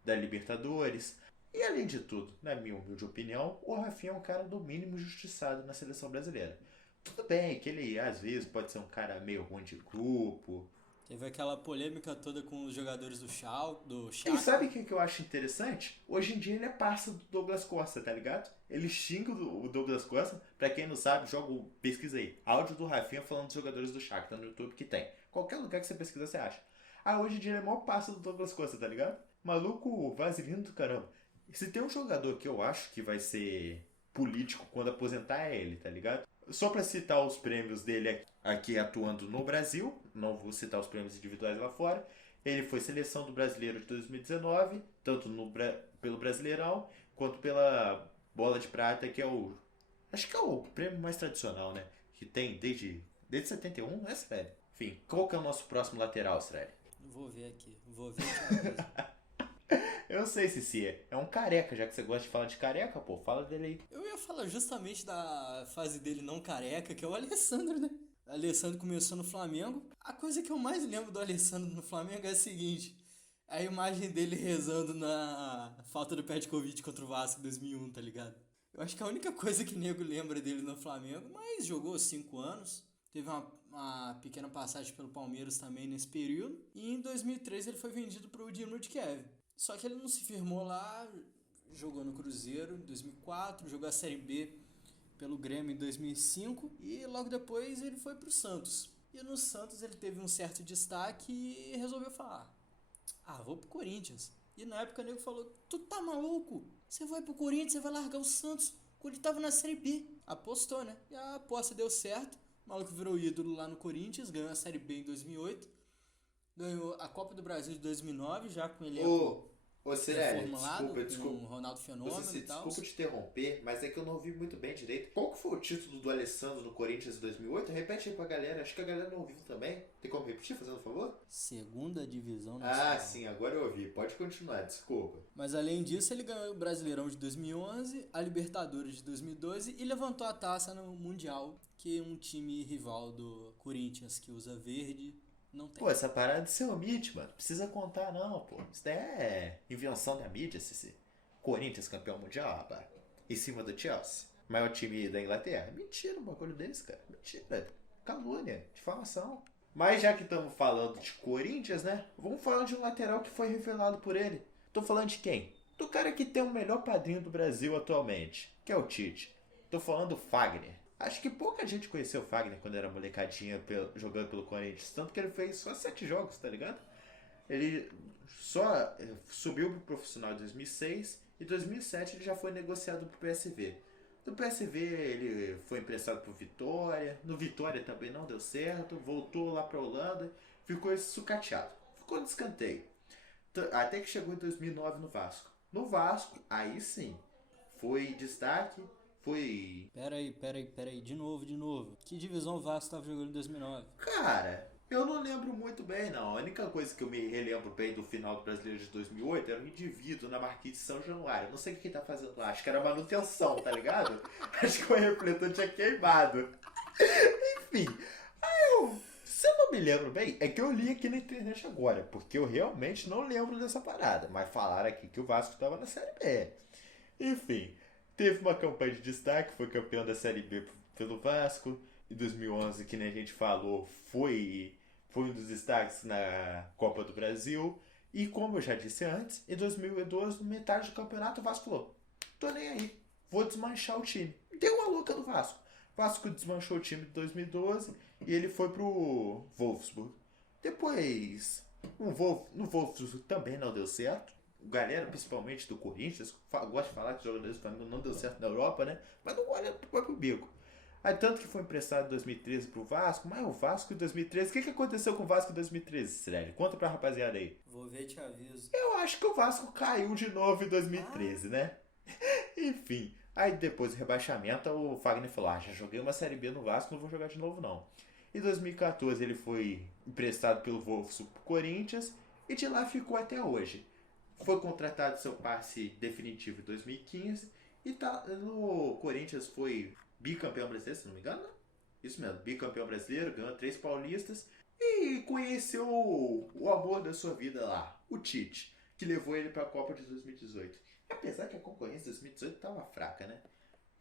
da Libertadores. E além de tudo, na minha humilde opinião, o Rafinha é um cara do mínimo justiçado na seleção brasileira. Tudo bem que ele às vezes pode ser um cara meio ruim de grupo. Teve aquela polêmica toda com os jogadores do Schalke. E sabe o que eu acho interessante? Hoje em dia ele é parça do Douglas Costa, tá ligado? Ele xinga o Douglas Costa. Pra quem não sabe, pesquisa aí. Áudio do Rafinha falando dos jogadores do Schalke, tá no YouTube que tem. Qualquer lugar que você pesquisa, você acha. Hoje em dia ele é o maior parça do Douglas Costa, tá ligado? Maluco vaselino do caramba. E se tem um jogador que eu acho que vai ser político quando aposentar, é ele, tá ligado? Só pra citar os prêmios dele aqui atuando no Brasil, não vou citar os prêmios individuais lá fora. Ele foi seleção do Brasileiro de 2019, tanto pelo Brasileirão, quanto pela Bola de Prata, que acho que é o prêmio mais tradicional, né? Que tem desde 71, né, Sreli? Enfim, qual que é o nosso próximo lateral, Sreli? Vou ver aqui. Eu sei, Cici. É um careca, já que você gosta de falar de careca, pô, fala dele aí. Eu ia falar justamente da fase dele não careca, que é o Alessandro, né? O Alessandro começou no Flamengo. A coisa que eu mais lembro do Alessandro no Flamengo é a seguinte: a imagem dele rezando na falta do Petkovic contra o Vasco em 2001, tá ligado? Eu acho que é a única coisa que o nego lembra dele no Flamengo, mas jogou 5 anos. Teve uma pequena passagem pelo Palmeiras também nesse período. E em 2003 ele foi vendido para o Dinamo de Kiev. Só que ele não se firmou lá, jogou no Cruzeiro em 2004, jogou a Série B pelo Grêmio em 2005 e logo depois ele foi pro Santos. E no Santos ele teve um certo destaque e resolveu falar: vou pro Corinthians. E na época o nego falou: tu tá maluco? Você vai pro Corinthians, você vai largar o Santos. O Corinthians tava na Série B. Apostou, né? E a aposta deu certo. O maluco virou ídolo lá no Corinthians, ganhou a Série B em 2008. Ganhou a Copa do Brasil de 2009, já com ele Cirelli, desculpa. Com o Ronaldo Fenômeno e tal. Desculpa te interromper, mas é que eu não ouvi muito bem direito. Qual que foi o título do Alessandro no Corinthians em 2008? Repete aí pra galera, acho que a galera não ouviu também. Tem como repetir, fazendo um favor? Segunda divisão nacional. Sim, agora eu ouvi. Pode continuar, desculpa. Mas além disso, ele ganhou o Brasileirão de 2011, a Libertadores de 2012 e levantou a taça no Mundial, que é um time rival do Corinthians que usa verde. Não tem. Pô, essa parada você omite, mano. Precisa contar, não, pô. Isso daí é invenção da mídia, Cici. Corinthians campeão mundial, rapaz. Em cima do Chelsea. Maior time da Inglaterra. Mentira o bagulho deles, cara. Mentira. Calúnia. Difamação. Mas já que estamos falando de Corinthians, né? Vamos falar de um lateral que foi revelado por ele. Tô falando de quem? Do cara que tem o melhor padrinho do Brasil atualmente, que é o Tite. Tô falando do Fagner. Acho que pouca gente conheceu o Fagner quando era molecadinha jogando pelo Corinthians. Tanto que ele fez só 7 jogos, tá ligado? Ele só subiu pro profissional em 2006 e em 2007 ele já foi negociado pro PSV. Do PSV ele foi emprestado pro Vitória. No Vitória também não deu certo. Voltou lá pra Holanda. Ficou sucateado. Ficou no escanteio. Até que chegou em 2009 no Vasco. No Vasco, aí sim, foi destaque, foi... Pera aí, de novo. Que divisão o Vasco tava jogando em 2009? Cara, eu não lembro muito bem, não. A única coisa que eu me relembro bem do final do Brasileiro de 2008 era um indivíduo na Marquise de São Januário. Não sei o que ele tá fazendo lá, acho que era manutenção, tá ligado? Acho que o refletor tinha queimado. Enfim, se eu não me lembro bem, é que eu li aqui na internet agora, porque eu realmente não lembro dessa parada. Mas falaram aqui que o Vasco estava na Série B. Enfim, teve uma campanha de destaque, foi campeão da Série B pelo Vasco. Em 2011, que nem a gente falou, foi um dos destaques na Copa do Brasil. E como eu já disse antes, em 2012, metade do campeonato, o Vasco falou: tô nem aí, vou desmanchar o time. Deu a louca do Vasco. O Vasco desmanchou o time de 2012 e ele foi pro Wolfsburg. Depois, no Wolfsburg também não deu certo. Galera, principalmente do Corinthians, gosta de falar que os jogadores do Flamengo não deu certo na Europa, né? Mas não olha pro bico. Aí tanto que foi emprestado em 2013 pro Vasco, mas o Vasco em 2013... O que aconteceu com o Vasco em 2013, Sérgio? Conta pra rapaziada aí. Vou ver e te aviso. Eu acho que o Vasco caiu de novo em 2013, né? Enfim, aí depois do rebaixamento, o Fagner falou: já joguei uma Série B no Vasco, não vou jogar de novo não. Em 2014 ele foi emprestado pelo Wolfsburg pro Corinthians e de lá ficou até hoje. Foi contratado seu passe definitivo em 2015 e tá no Corinthians, foi bicampeão brasileiro, se não me engano, né? Isso mesmo, bicampeão brasileiro, ganhou 3 paulistas e conheceu o amor da sua vida lá, o Tite, que levou ele para a Copa de 2018. Apesar que a concorrência de 2018 estava fraca, né?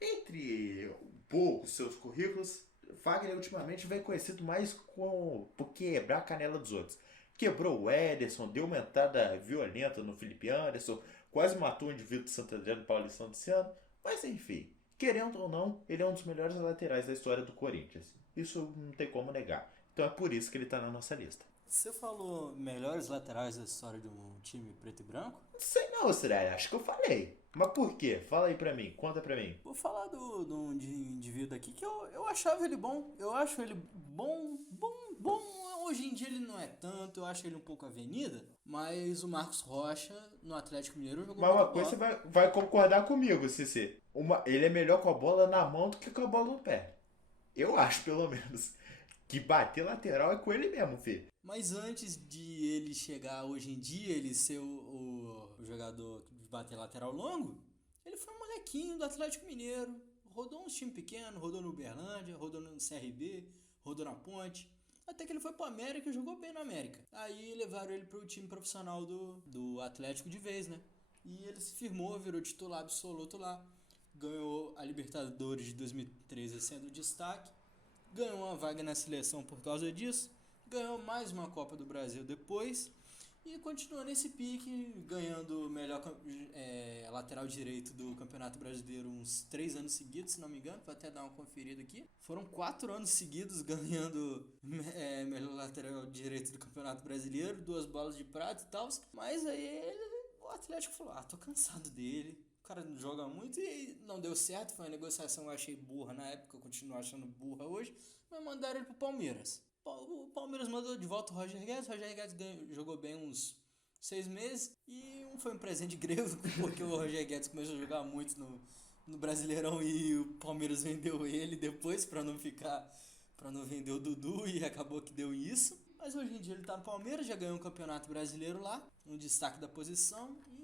Entre poucos seus currículos, Fagner ultimamente vem conhecido mais por quebrar a canela dos outros. Quebrou o Ederson, deu uma entrada violenta no Felipe Anderson, quase matou o indivíduo de Santo André no Paulistão desse ano, mas enfim, querendo ou não, ele é um dos melhores laterais da história do Corinthians. Isso não tem como negar. Então é por isso que ele está na nossa lista. Você falou melhores laterais da história de um time preto e branco? Não sei não, Sirene, acho que eu falei. Mas por quê? Fala aí pra mim, conta pra mim. Vou falar de um indivíduo aqui que eu achava ele bom. Eu acho ele bom. Hoje em dia ele não é tanto, eu acho ele um pouco avenida. Mas o Marcos Rocha, no Atlético Mineiro, jogou Mas uma muito coisa bola. você vai concordar comigo, Cici. Ele é melhor com a bola na mão do que com a bola no pé. Eu acho, pelo menos. Que bater lateral é com ele mesmo, filho. Mas antes de ele chegar hoje em dia, ele ser o jogador de bater lateral longo, ele foi um molequinho do Atlético Mineiro. Rodou uns times pequenos, rodou no Uberlândia, rodou no CRB, rodou na Ponte. Até que ele foi pro América e jogou bem no América. Aí levaram ele pro time profissional do Atlético de vez, né? E ele se firmou, virou titular absoluto lá. Ganhou a Libertadores de 2013 sendo destaque. Ganhou uma vaga na seleção por causa disso. Ganhou mais uma Copa do Brasil depois. E continuou nesse pique, ganhando o melhor lateral direito do Campeonato Brasileiro uns 3 anos seguidos, se não me engano. Vou até dar uma conferida aqui. Foram 4 anos seguidos ganhando melhor lateral direito do Campeonato Brasileiro, 2 bolas de prata e tal. Mas aí o Atlético falou: tô cansado dele. O cara não joga muito e não deu certo. Foi uma negociação que eu achei burra na época, eu continuo achando burra hoje. Mas mandaram ele pro Palmeiras. O Palmeiras mandou de volta o Roger Guedes. O Roger Guedes jogou bem uns 6 meses. E foi um presente grego, porque o Roger Guedes começou a jogar muito no Brasileirão e o Palmeiras vendeu ele depois para não vender o Dudu, e acabou que deu isso. Mas hoje em dia ele tá no Palmeiras, já ganhou um campeonato brasileiro lá, um destaque da posição, e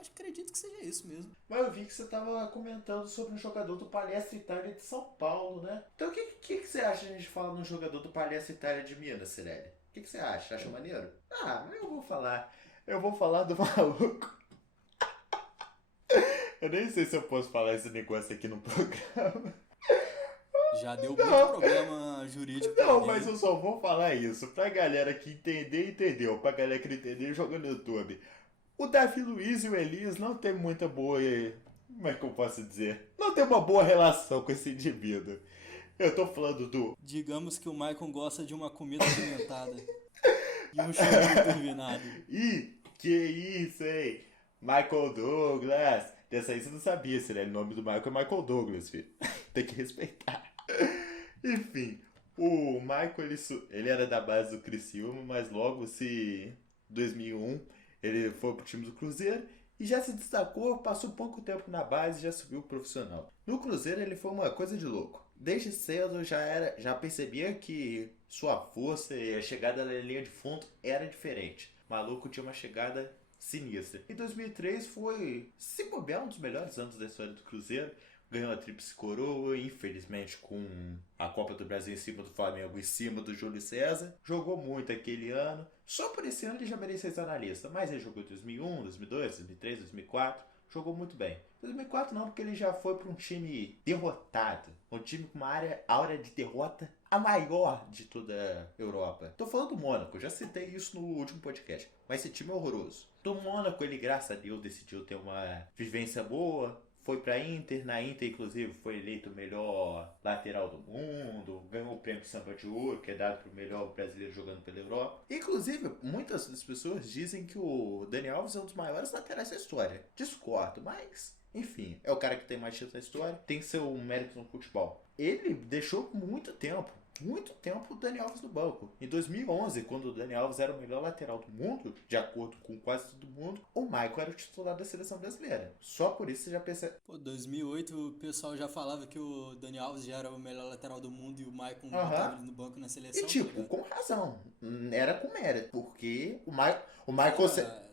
acredito que seja isso mesmo. Mas eu vi que você tava comentando sobre um jogador do Palestra Itália de São Paulo, né? Então o que você acha de a gente falar no jogador do Palestra Itália de Minas, Cirelli? O que você acha? Acha maneiro? Mas eu vou falar. Eu vou falar do maluco. Eu nem sei se eu posso falar esse negócio aqui no programa. Já deu muito problema jurídico. Não, mas eu só vou falar isso. Pra galera que entender, entendeu. Pra galera que não entender, joga no YouTube. O Davi Luiz e o Elias não tem muita boa Como é que eu posso dizer? Não tem uma boa relação com esse indivíduo. Eu tô falando do... Digamos que o Michael gosta de uma comida apimentada e um chuveiro turbinado. Ih, que isso, hein? Michael Douglas. Dessa aí você não sabia, se né? O nome do Michael é Michael Douglas, filho. Tem que respeitar. Enfim, o Michael, ele era da base do Criciúma, mas logo se... 2001, ele foi pro time do Cruzeiro e já se destacou, passou pouco tempo na base e já subiu pro profissional. No Cruzeiro ele foi uma coisa de louco. Desde cedo já percebia que sua força e a chegada na linha de fundo era diferente. O maluco tinha uma chegada sinistra. Em 2003 foi, se bobear, um dos melhores anos da história do Cruzeiro. Ganhou a Tríplice Coroa, infelizmente com a Copa do Brasil em cima do Flamengo, em cima do Júlio César. Jogou muito aquele ano. Só por esse ano ele já merecia estar na lista. Mas ele jogou em 2001, 2002, 2003, 2004. Jogou muito bem. 2004 não, porque ele já foi para um time derrotado. Um time com uma aura de derrota a maior de toda a Europa. Tô falando do Mônaco, já citei isso no último podcast. Mas esse time é horroroso. Do Mônaco, ele, graças a Deus, decidiu ter uma vivência boa. Foi pra Inter, na Inter inclusive foi eleito o melhor lateral do mundo, ganhou o prêmio Samba de Ouro, que é dado pro melhor brasileiro jogando pela Europa. Inclusive, muitas das pessoas dizem que o Dani Alves é um dos maiores laterais da história. Discordo, mas enfim, é o cara que tem mais títulos na história, tem seu mérito no futebol. Ele deixou muito tempo o Dani Alves no banco. Em 2011, quando o Dani Alves era o melhor lateral do mundo, de acordo com quase todo mundo, o Michael era o titular da seleção brasileira. Só por isso você já percebe. Pô, 2008 o pessoal já falava que o Dani Alves já era o melhor lateral do mundo e o Maicon botava ele no banco na seleção. E tipo, com razão. Era com mérito, porque o Michael...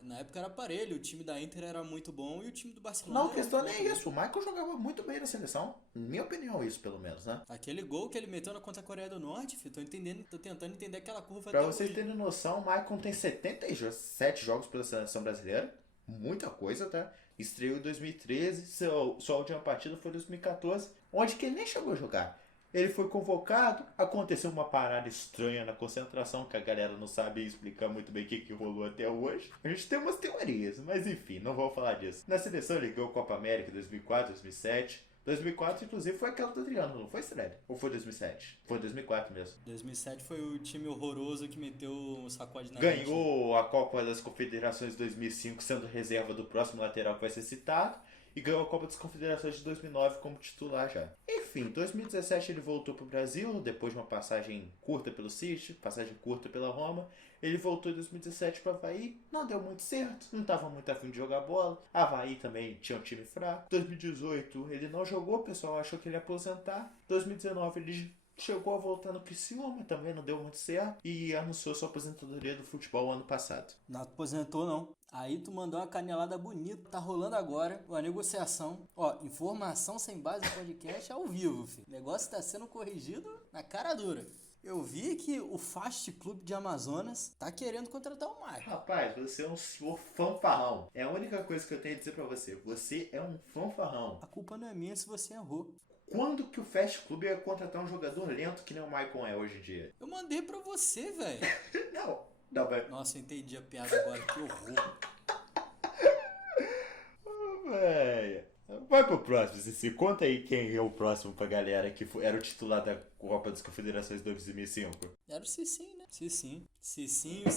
Na época era parelho, o time da Inter era muito bom e o time do Barcelona... Não, a questão nem é isso. O Michael jogava muito bem na seleção. Minha opinião, isso pelo menos, né? Aquele gol que ele meteu na contra a Coreia do Norte, filho, tô tentando entender aquela curva pra até vocês hoje. terem noção, o Michael tem 77 jogos pela seleção brasileira. Muita coisa, tá? Estreou em 2013, sua última partida foi em 2014, onde que ele nem chegou a jogar. Ele foi convocado, aconteceu uma parada estranha na concentração, que a galera não sabe explicar muito bem o que rolou até hoje. A gente tem umas teorias, mas enfim, não vou falar disso. Na seleção ele ganhou a Copa América em 2004, 2007... 2004, inclusive, foi aquela do Adriano, não foi, Estrela? Ou foi 2007? Foi 2004 mesmo. 2007 foi o time horroroso que meteu um sacode na Ganhou a Copa das Confederações de 2005, sendo reserva do próximo lateral que vai ser citado. E ganhou a Copa das Confederações de 2009 como titular já. Enfim, em 2017 ele voltou para o Brasil, depois de uma passagem curta pelo City, passagem curta pela Roma. Ele voltou em 2017 para o Avaí, não deu muito certo, não estava muito afim de jogar bola. Avaí também tinha um time fraco. 2018 ele não jogou, o pessoal achou que ele ia aposentar. 2019 ele chegou a voltar no Criciúma, também não deu muito certo. E anunciou sua aposentadoria do futebol ano passado. Não aposentou, não. Aí tu mandou uma canelada bonita. Tá rolando agora uma negociação. Ó, informação sem base no podcast ao vivo, filho. O negócio tá sendo corrigido na cara dura. Eu vi que o Fast Club de Amazonas tá querendo contratar o Michael. Rapaz, você é um senhor fanfarrão. É a única coisa que eu tenho a dizer pra você. Você é um fanfarrão. A culpa não é minha se você errou. Quando que o Fast Club ia contratar um jogador lento que nem o Maicon é hoje em dia? Eu mandei pra você, velho. Não, velho. Nossa, eu entendi a piada agora. Que horror. Véia. Vai pro próximo, Cici. Conta aí quem é o próximo pra galera que era o titular da Copa das Confederações 2005. Era o Cicinho, né? Cicinho. Cicinho.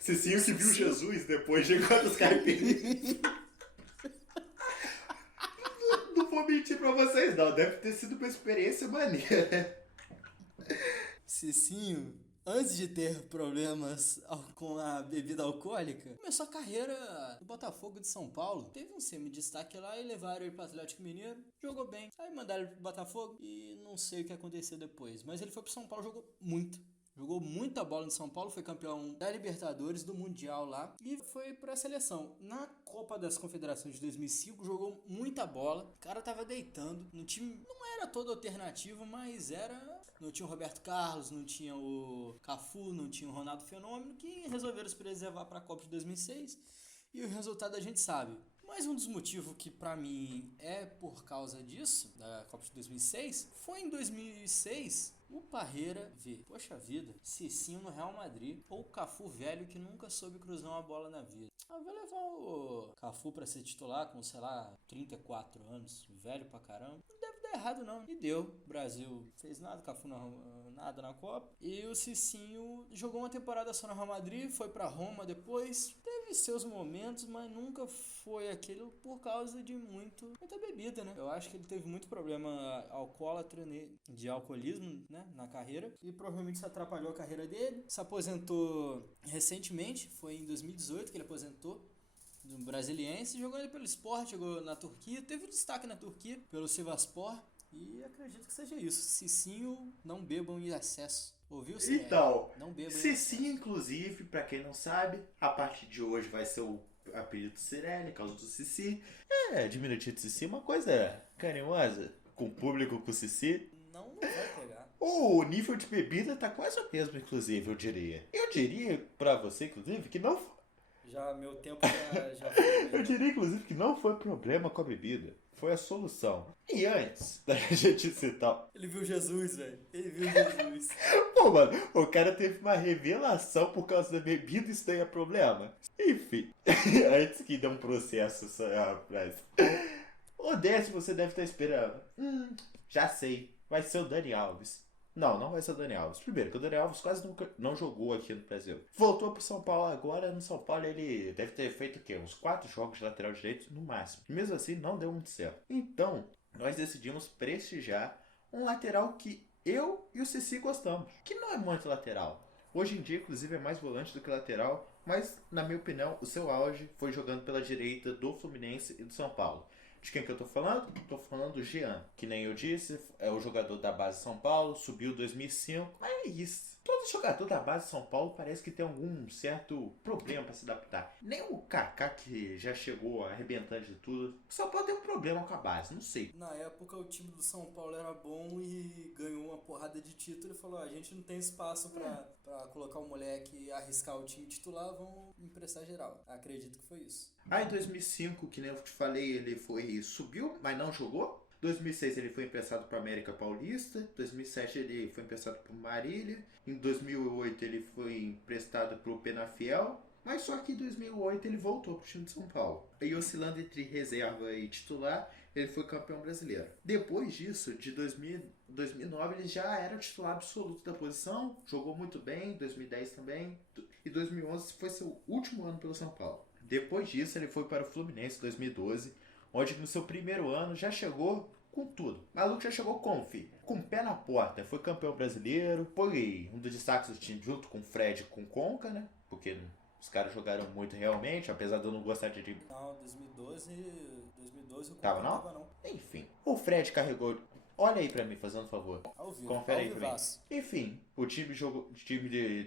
Cicinho que viu Jesus depois de quantos caipirinhas. Não vou mentir pra vocês, não. Deve ter sido uma experiência maneira. Cicinho, antes de ter problemas com a bebida alcoólica, começou a carreira no Botafogo de São Paulo. Teve um semi-destaque lá e levaram ele para o Atlético Mineiro. Jogou bem. Aí mandaram ele pro Botafogo e não sei o que aconteceu depois. Mas ele foi pro São Paulo, jogou muito. Jogou muita bola no São Paulo, foi campeão da Libertadores, do Mundial lá e foi pra seleção. Na Copa das Confederações de 2005, jogou muita bola. O cara tava deitando. No time não era todo alternativo, mas era... Não tinha o Roberto Carlos, não tinha o Cafu, não tinha o Ronaldo Fenômeno, que resolveram se preservar para a Copa de 2006. E o resultado a gente sabe. Mas um dos motivos que pra mim é por causa disso, da Copa de 2006, foi em 2006... O Parreira vê, poxa vida, Cicinho no Real Madrid ou Cafu velho que nunca soube cruzar uma bola na vida. Vou levar o Cafu pra ser titular com, sei lá, 34 anos, velho pra caramba. Não deve dar errado não. E deu. O Brasil fez nada, Cafu nada na Copa. E o Cicinho jogou uma temporada só no Real Madrid, foi pra Roma depois. Teve seus momentos, mas nunca foi aquilo por causa de muita bebida, né? Eu acho que ele teve muito problema alcoólatra de alcoolismo, né, na carreira, e provavelmente isso atrapalhou a carreira dele. Se aposentou recentemente, foi em 2018 que ele aposentou do Brasiliense, jogou ele pelo Sport, jogou na Turquia, teve destaque na Turquia pelo Sivasspor, e acredito que seja isso. Cicinho, não bebam em excesso. Ouviu? Então, não bebam em Cicinho, excesso. inclusive, pra quem não sabe, a partir de hoje vai ser o apelido Cirelli, causa do Cici. Diminutivo de Cici, uma coisa carinhosa com o público, com o Cici. Não vai pegar. O nível de bebida tá quase o mesmo, inclusive, eu diria. Eu diria pra você, inclusive, que não... Já, meu tempo já foi. Eu diria, inclusive, que não foi problema com a bebida. Foi a solução. E antes da gente citar... Ele viu Jesus, velho. Ele viu Jesus. Pô, mano, o cara teve uma revelação por causa da bebida, isso daí é problema. Enfim, antes que dê um processo essa frase. O décimo você deve estar esperando. Já sei. Vai ser o Dani Alves. Não vai ser o Dani Alves. Primeiro, que o Dani Alves quase nunca não jogou aqui no Brasil. Voltou pro São Paulo agora. No São Paulo ele deve ter feito o quê? Uns 4 jogos de lateral direito no máximo. E mesmo assim não deu muito certo. Então, nós decidimos prestigiar um lateral que eu e o Cici gostamos. Que não é muito lateral. Hoje em dia, inclusive, é mais volante do que lateral. Mas, na minha opinião, o seu auge foi jogando pela direita do Fluminense e do São Paulo. De quem que eu tô falando? Tô falando do Jean, que nem eu disse, é o jogador da base de São Paulo, subiu em 2005, mas é isso. Todo jogador da base de São Paulo parece que tem algum certo problema para se adaptar. Nem o Kaká, que já chegou arrebentando de tudo. O São Paulo tem um problema com a base, não sei. Na época o time do São Paulo era bom e ganhou uma porrada de título e falou, a gente não tem espaço pra colocar o moleque e arriscar o time titular, vamos emprestar geral. Acredito que foi isso. Aí em 2005, que nem eu te falei, ele subiu, mas não jogou. 2006 ele foi emprestado para América Paulista. 2007 ele foi emprestado para Marília. Em 2008 ele foi emprestado para o Penafiel. Mas só que em 2008 ele voltou para o time de São Paulo. E oscilando entre reserva e titular, ele foi campeão brasileiro. Depois disso, de 2009 ele já era titular absoluto da posição. Jogou muito bem, 2010 também. E 2011 foi seu último ano pelo São Paulo. Depois disso ele foi para o Fluminense em 2012. Onde no seu primeiro ano já chegou com tudo. O maluco já chegou com o pé na porta. Foi campeão brasileiro. Foi um dos destaques do time junto com o Fred e com o Conca, né? Porque os caras jogaram muito realmente, apesar de eu não gostar de... Não, 2012 o Conca Tava não? Enfim, o Fred carregou... Olha aí pra mim, fazendo um favor. Ao vivo. Confere aí pra mim. Enfim, o time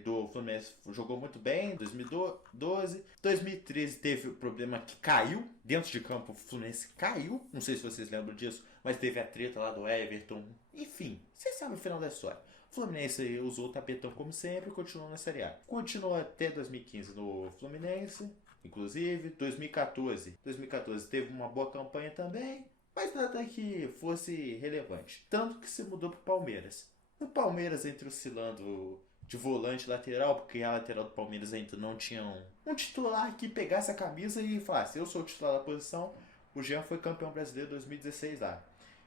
do Fluminense jogou muito bem em 2012. 2013 teve o problema que caiu. Dentro de campo, o Fluminense caiu. Não sei se vocês lembram disso, mas teve a treta lá do Everton. Enfim, vocês sabem o final da história. O Fluminense usou o tapetão como sempre e continuou na Série A. Continuou até 2015 no Fluminense, inclusive. 2014 teve uma boa campanha também. Mas nada que fosse relevante. Tanto que se mudou para o Palmeiras. O Palmeiras entra oscilando de volante lateral, porque a lateral do Palmeiras ainda não tinha um titular que pegasse a camisa e falasse, eu sou o titular da posição. O Jean foi campeão brasileiro em 2016 lá.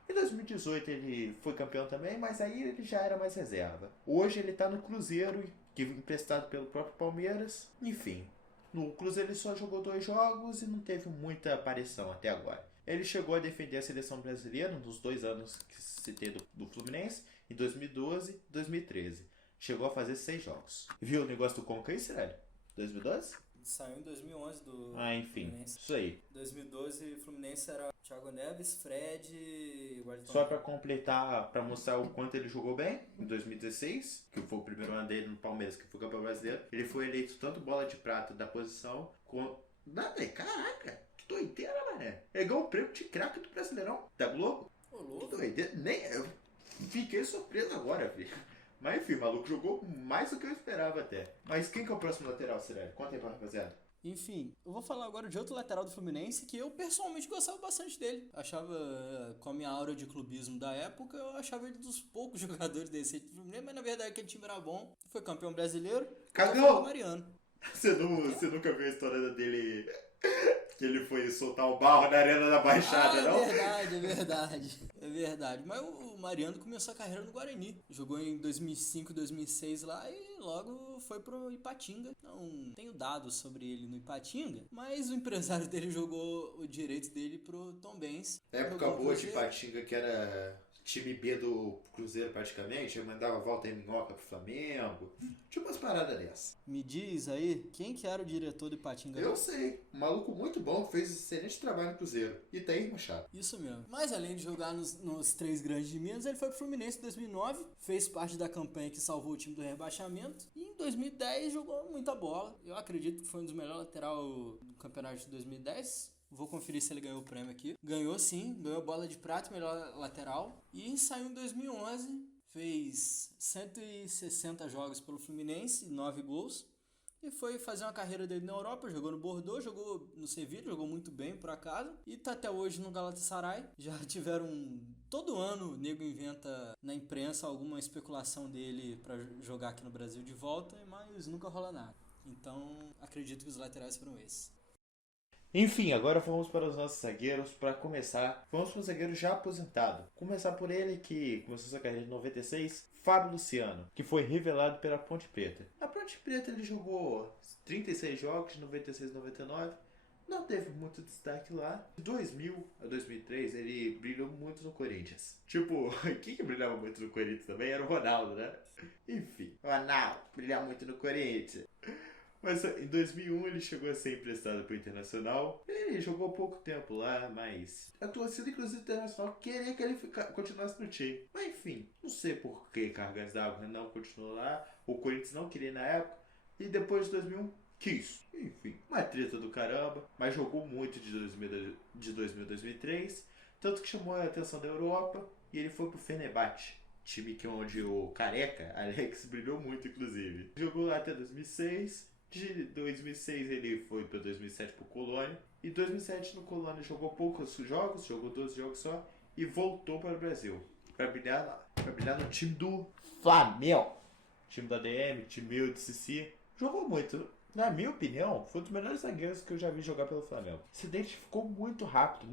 Em 2018 ele foi campeão também, mas aí ele já era mais reserva. Hoje ele está no Cruzeiro, que emprestado pelo próprio Palmeiras. Enfim, no Cruzeiro ele só jogou 2 jogos e não teve muita aparição até agora. Ele chegou a defender a seleção brasileira nos 2 anos que citei do Fluminense, em 2012 e 2013. Chegou a fazer 6 jogos. Viu o negócio do Conca aí, Cirelli? 2012? Saiu em 2011 do enfim, Fluminense. Isso aí. 2012 o Fluminense era Thiago Neves, Fred e Wellington. Só pra completar, pra mostrar o quanto ele jogou bem, em 2016, que foi o primeiro ano dele no Palmeiras, que foi campeão brasileiro, ele foi eleito tanto bola de prata da posição, quanto... Caraca! Doideira, mané. É igual o prêmio de craque do Brasileirão da Globo. Ô, louco. Que doideira. Nem eu fiquei surpreso agora, filho. Mas enfim, o maluco jogou mais do que eu esperava até. Mas quem que é o próximo lateral, Cirelli? Conta aí pra rapaziada. Enfim, eu vou falar agora de outro lateral do Fluminense que eu pessoalmente gostava bastante dele. Achava, com a minha aura de clubismo da época, eu achava ele dos poucos jogadores decentes do Fluminense, mas na verdade aquele time era bom. Foi campeão brasileiro. Cagão! Mariano. Você nunca viu a história dele que ele foi soltar o barro na Arena da Baixada, não? É verdade. Mas o Mariano começou a carreira no Guarani. Jogou em 2005, 2006 lá e logo foi pro Ipatinga. Não tenho dados sobre ele no Ipatinga, mas o empresário dele jogou o direito dele pro Tombense. Época boa de Ipatinga, que era time B do Cruzeiro praticamente, eu mandava volta em minhoca pro Flamengo. Tinha umas paradas dessas. Me diz aí, quem que era o diretor do Ipatinga? Eu sei, um maluco muito bom que fez excelente trabalho no Cruzeiro. E tá aí, Machado. Isso mesmo. Mas além de jogar nos três grandes de Minas, ele foi pro Fluminense em 2009, fez parte da campanha que salvou o time do rebaixamento e em 2010 jogou muita bola. Eu acredito que foi um dos melhores laterais do campeonato de 2010. Vou conferir se ele ganhou o prêmio aqui. Ganhou sim, ganhou bola de prata, melhor lateral. E saiu em 2011, fez 160 jogos pelo Fluminense, 9 gols. E foi fazer uma carreira dele na Europa, jogou no Bordeaux, jogou no Sevilla, jogou muito bem por acaso. E tá até hoje no Galatasaray. Já tiveram... Todo ano o nego inventa na imprensa alguma especulação dele para jogar aqui no Brasil de volta, mas nunca rola nada. Então acredito que os laterais foram esses. Enfim, agora vamos para os nossos zagueiros. Para começar, vamos para o zagueiro já aposentado. Começar por ele que começou sua carreira em 96, Fábio Luciano, que foi revelado pela Ponte Preta. Na Ponte Preta ele jogou 36 jogos, de 96 a 99. Não teve muito destaque lá. De 2000 a 2003 ele brilhou muito no Corinthians. Tipo, quem que brilhava muito no Corinthians também era o Ronaldo, né? Enfim, Ronaldo brilhava muito no Corinthians. Mas em 2001 ele chegou a ser emprestado para o Internacional. Ele jogou pouco tempo lá, mas a torcida, inclusive, Internacional queria que ele continuasse no time. Mas enfim, não sei por que cargas d'água não continuou lá. O Corinthians não queria na época. E depois de 2001, quis. Enfim, uma treta do caramba. Mas jogou muito de 2000 a 2003. Tanto que chamou a atenção da Europa. E ele foi pro Fenerbahçe. Time que onde o Careca, Alex, brilhou muito, inclusive. Jogou lá até 2006. De 2006 ele foi para 2007 pro Colônia. E 2007 no Colônia jogou poucos jogos, jogou 12 jogos só. E voltou para o Brasil. Para brilhar lá. Para brilhar no time do Flamengo. Time da DM, time meu de Cici. Jogou muito. Na minha opinião, foi um dos melhores zagueiros que eu já vi jogar pelo Flamengo. Se identificou muito rápido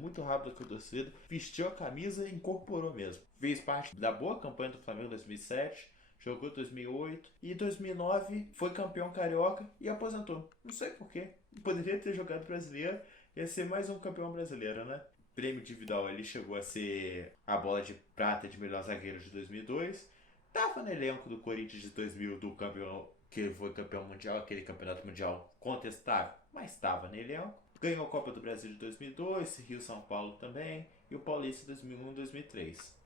com a torcida. Vestiu a camisa e incorporou mesmo. Fez parte da boa campanha do Flamengo em 2007. Jogou 2008 e em 2009 foi campeão carioca e aposentou. Não sei porquê. Poderia ter jogado brasileiro, ia ser mais um campeão brasileiro, né? Prêmio individual, ele chegou a ser a bola de prata de melhor zagueiro de 2002. Tava no elenco do Corinthians de 2000, do campeão que foi campeão mundial, aquele campeonato mundial contestável, mas estava no elenco. Ganhou a Copa do Brasil de 2002, Rio-São Paulo também, e o Paulista 2001 e 2003.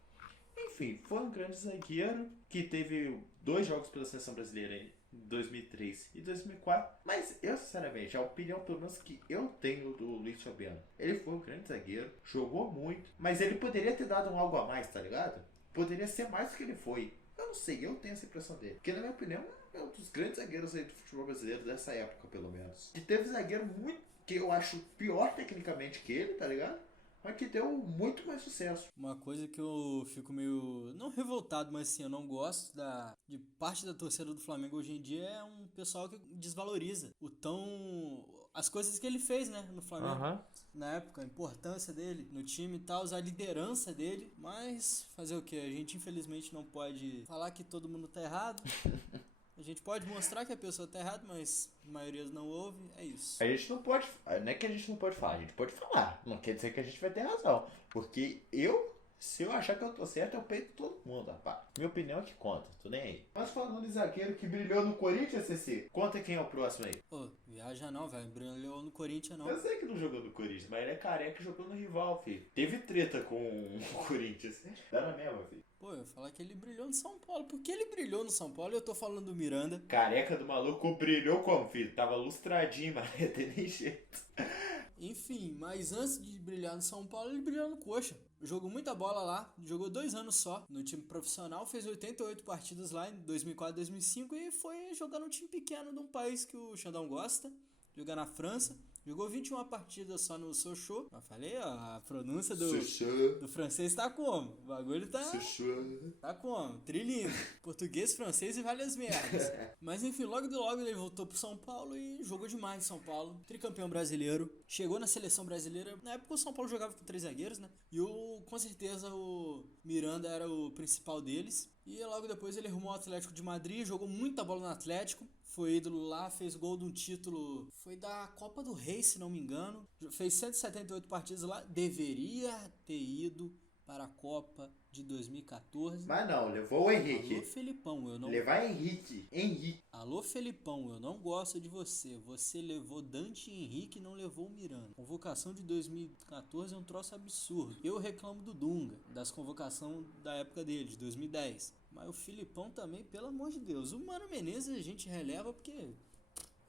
Enfim, foi um grande zagueiro que teve 2 jogos pela seleção brasileira em 2003 e 2004. Mas eu, sinceramente, a opinião pelo menos que eu tenho do Luiz Fabiano, ele foi um grande zagueiro, jogou muito, mas ele poderia ter dado um algo a mais, tá ligado? Poderia ser mais do que ele foi. Eu não sei, eu tenho essa impressão dele. Porque na minha opinião, é um dos grandes zagueiros aí do futebol brasileiro dessa época, pelo menos. E teve zagueiro muito que eu acho pior tecnicamente que ele, tá ligado? Mas que deu muito mais sucesso. Uma coisa que eu fico meio, não revoltado, mas assim, eu não gosto de parte da torcida do Flamengo hoje em dia é um pessoal que desvaloriza as coisas que ele fez, né, no Flamengo. Na época, a importância dele no time e tal, a liderança dele. Mas fazer o que? A gente infelizmente não pode falar que todo mundo tá errado. A gente pode mostrar que a pessoa tá errada, mas a maioria não ouve, é isso. A gente não pode... Não é que a gente não pode falar, a gente pode falar. Não quer dizer que a gente vai ter razão. Porque se eu achar que eu tô certo, eu peito todo mundo, rapaz. Minha opinião é que conta, tô nem aí. Mas falando de zagueiro que brilhou no Corinthians, CC, conta quem é o próximo aí. Pô, viaja não, velho. Brilhou no Corinthians não. Eu sei que não jogou no Corinthians, mas ele é careca e jogou no rival, filho. Teve treta com o Corinthians. Dá na mesma, filho. Pô, eu ia falar que ele brilhou no São Paulo. Por que ele brilhou no São Paulo? Eu tô falando do Miranda. Careca do maluco brilhou como, filho? Tava lustradinho, mas não tem nem jeito. Enfim, mas antes de brilhar no São Paulo, ele brilhou no Coxa. Jogou muita bola lá, jogou 2 anos só no time profissional, fez 88 partidas lá em 2004, 2005 e foi jogar num time pequeno de um país que o Xandão gosta. jogar na França. Jogou 21 partidas só no Sochaux. Eu falei, ó, a pronúncia do francês tá como? O bagulho tá como? Trilingue. Português, francês e várias merdas. Mas enfim, logo ele voltou pro São Paulo e jogou demais em São Paulo. Tricampeão brasileiro. Chegou na seleção brasileira. Na época o São Paulo jogava com 3 zagueiros, né? E com certeza o Miranda era o principal deles. E logo depois ele arrumou o Atlético de Madrid, jogou muita bola no Atlético, foi ídolo lá, fez gol de um título, foi da Copa do Rei, se não me engano, fez 178 partidas lá, deveria ter ido para a Copa de 2014. Mas não, levou o Henrique. Alô, Felipão, eu não... Levar Henrique. Alô, Felipão, eu não gosto de você. Você levou Dante e Henrique e não levou o Miranda. Convocação de 2014 é um troço absurdo. Eu reclamo do Dunga, das convocações da época dele, de 2010. Mas o Filipão também, pelo amor de Deus. O Mano Menezes a gente releva porque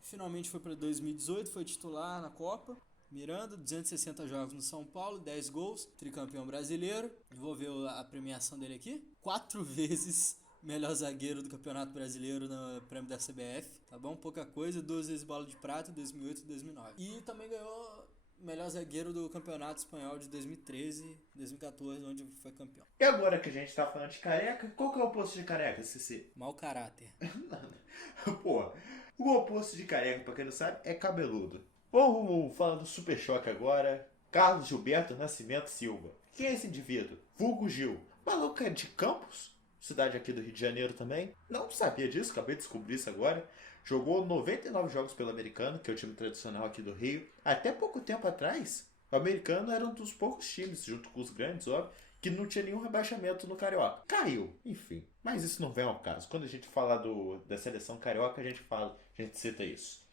finalmente foi para 2018, foi titular na Copa. Miranda, 260 jogos no São Paulo, 10 gols, tricampeão brasileiro. Vou ver a premiação dele aqui. 4 vezes melhor zagueiro do Campeonato Brasileiro no prêmio da CBF. Tá bom? Pouca coisa. 2 vezes bola de prata, 2008 e 2009. E também ganhou melhor zagueiro do Campeonato Espanhol de 2013 2014, onde foi campeão. E agora que a gente tá falando de careca, qual que é o oposto de careca, Cici? Mau caráter. Pô, o oposto de careca, pra quem não sabe, é cabeludo. Vamos falar do Super Choque agora. Carlos Gilberto Nascimento Silva. Quem é esse indivíduo? Vulgo Gil. Maluco é de Campos? Cidade aqui do Rio de Janeiro também. Não sabia disso, acabei de descobrir isso agora. Jogou 99 jogos pelo Americano, que é o time tradicional aqui do Rio. Até pouco tempo atrás, o Americano era um dos poucos times, junto com os grandes, óbvio, que não tinha nenhum rebaixamento no Carioca. Caiu, enfim. Mas isso não vem ao caso. Quando a gente fala da seleção carioca, a gente cita isso.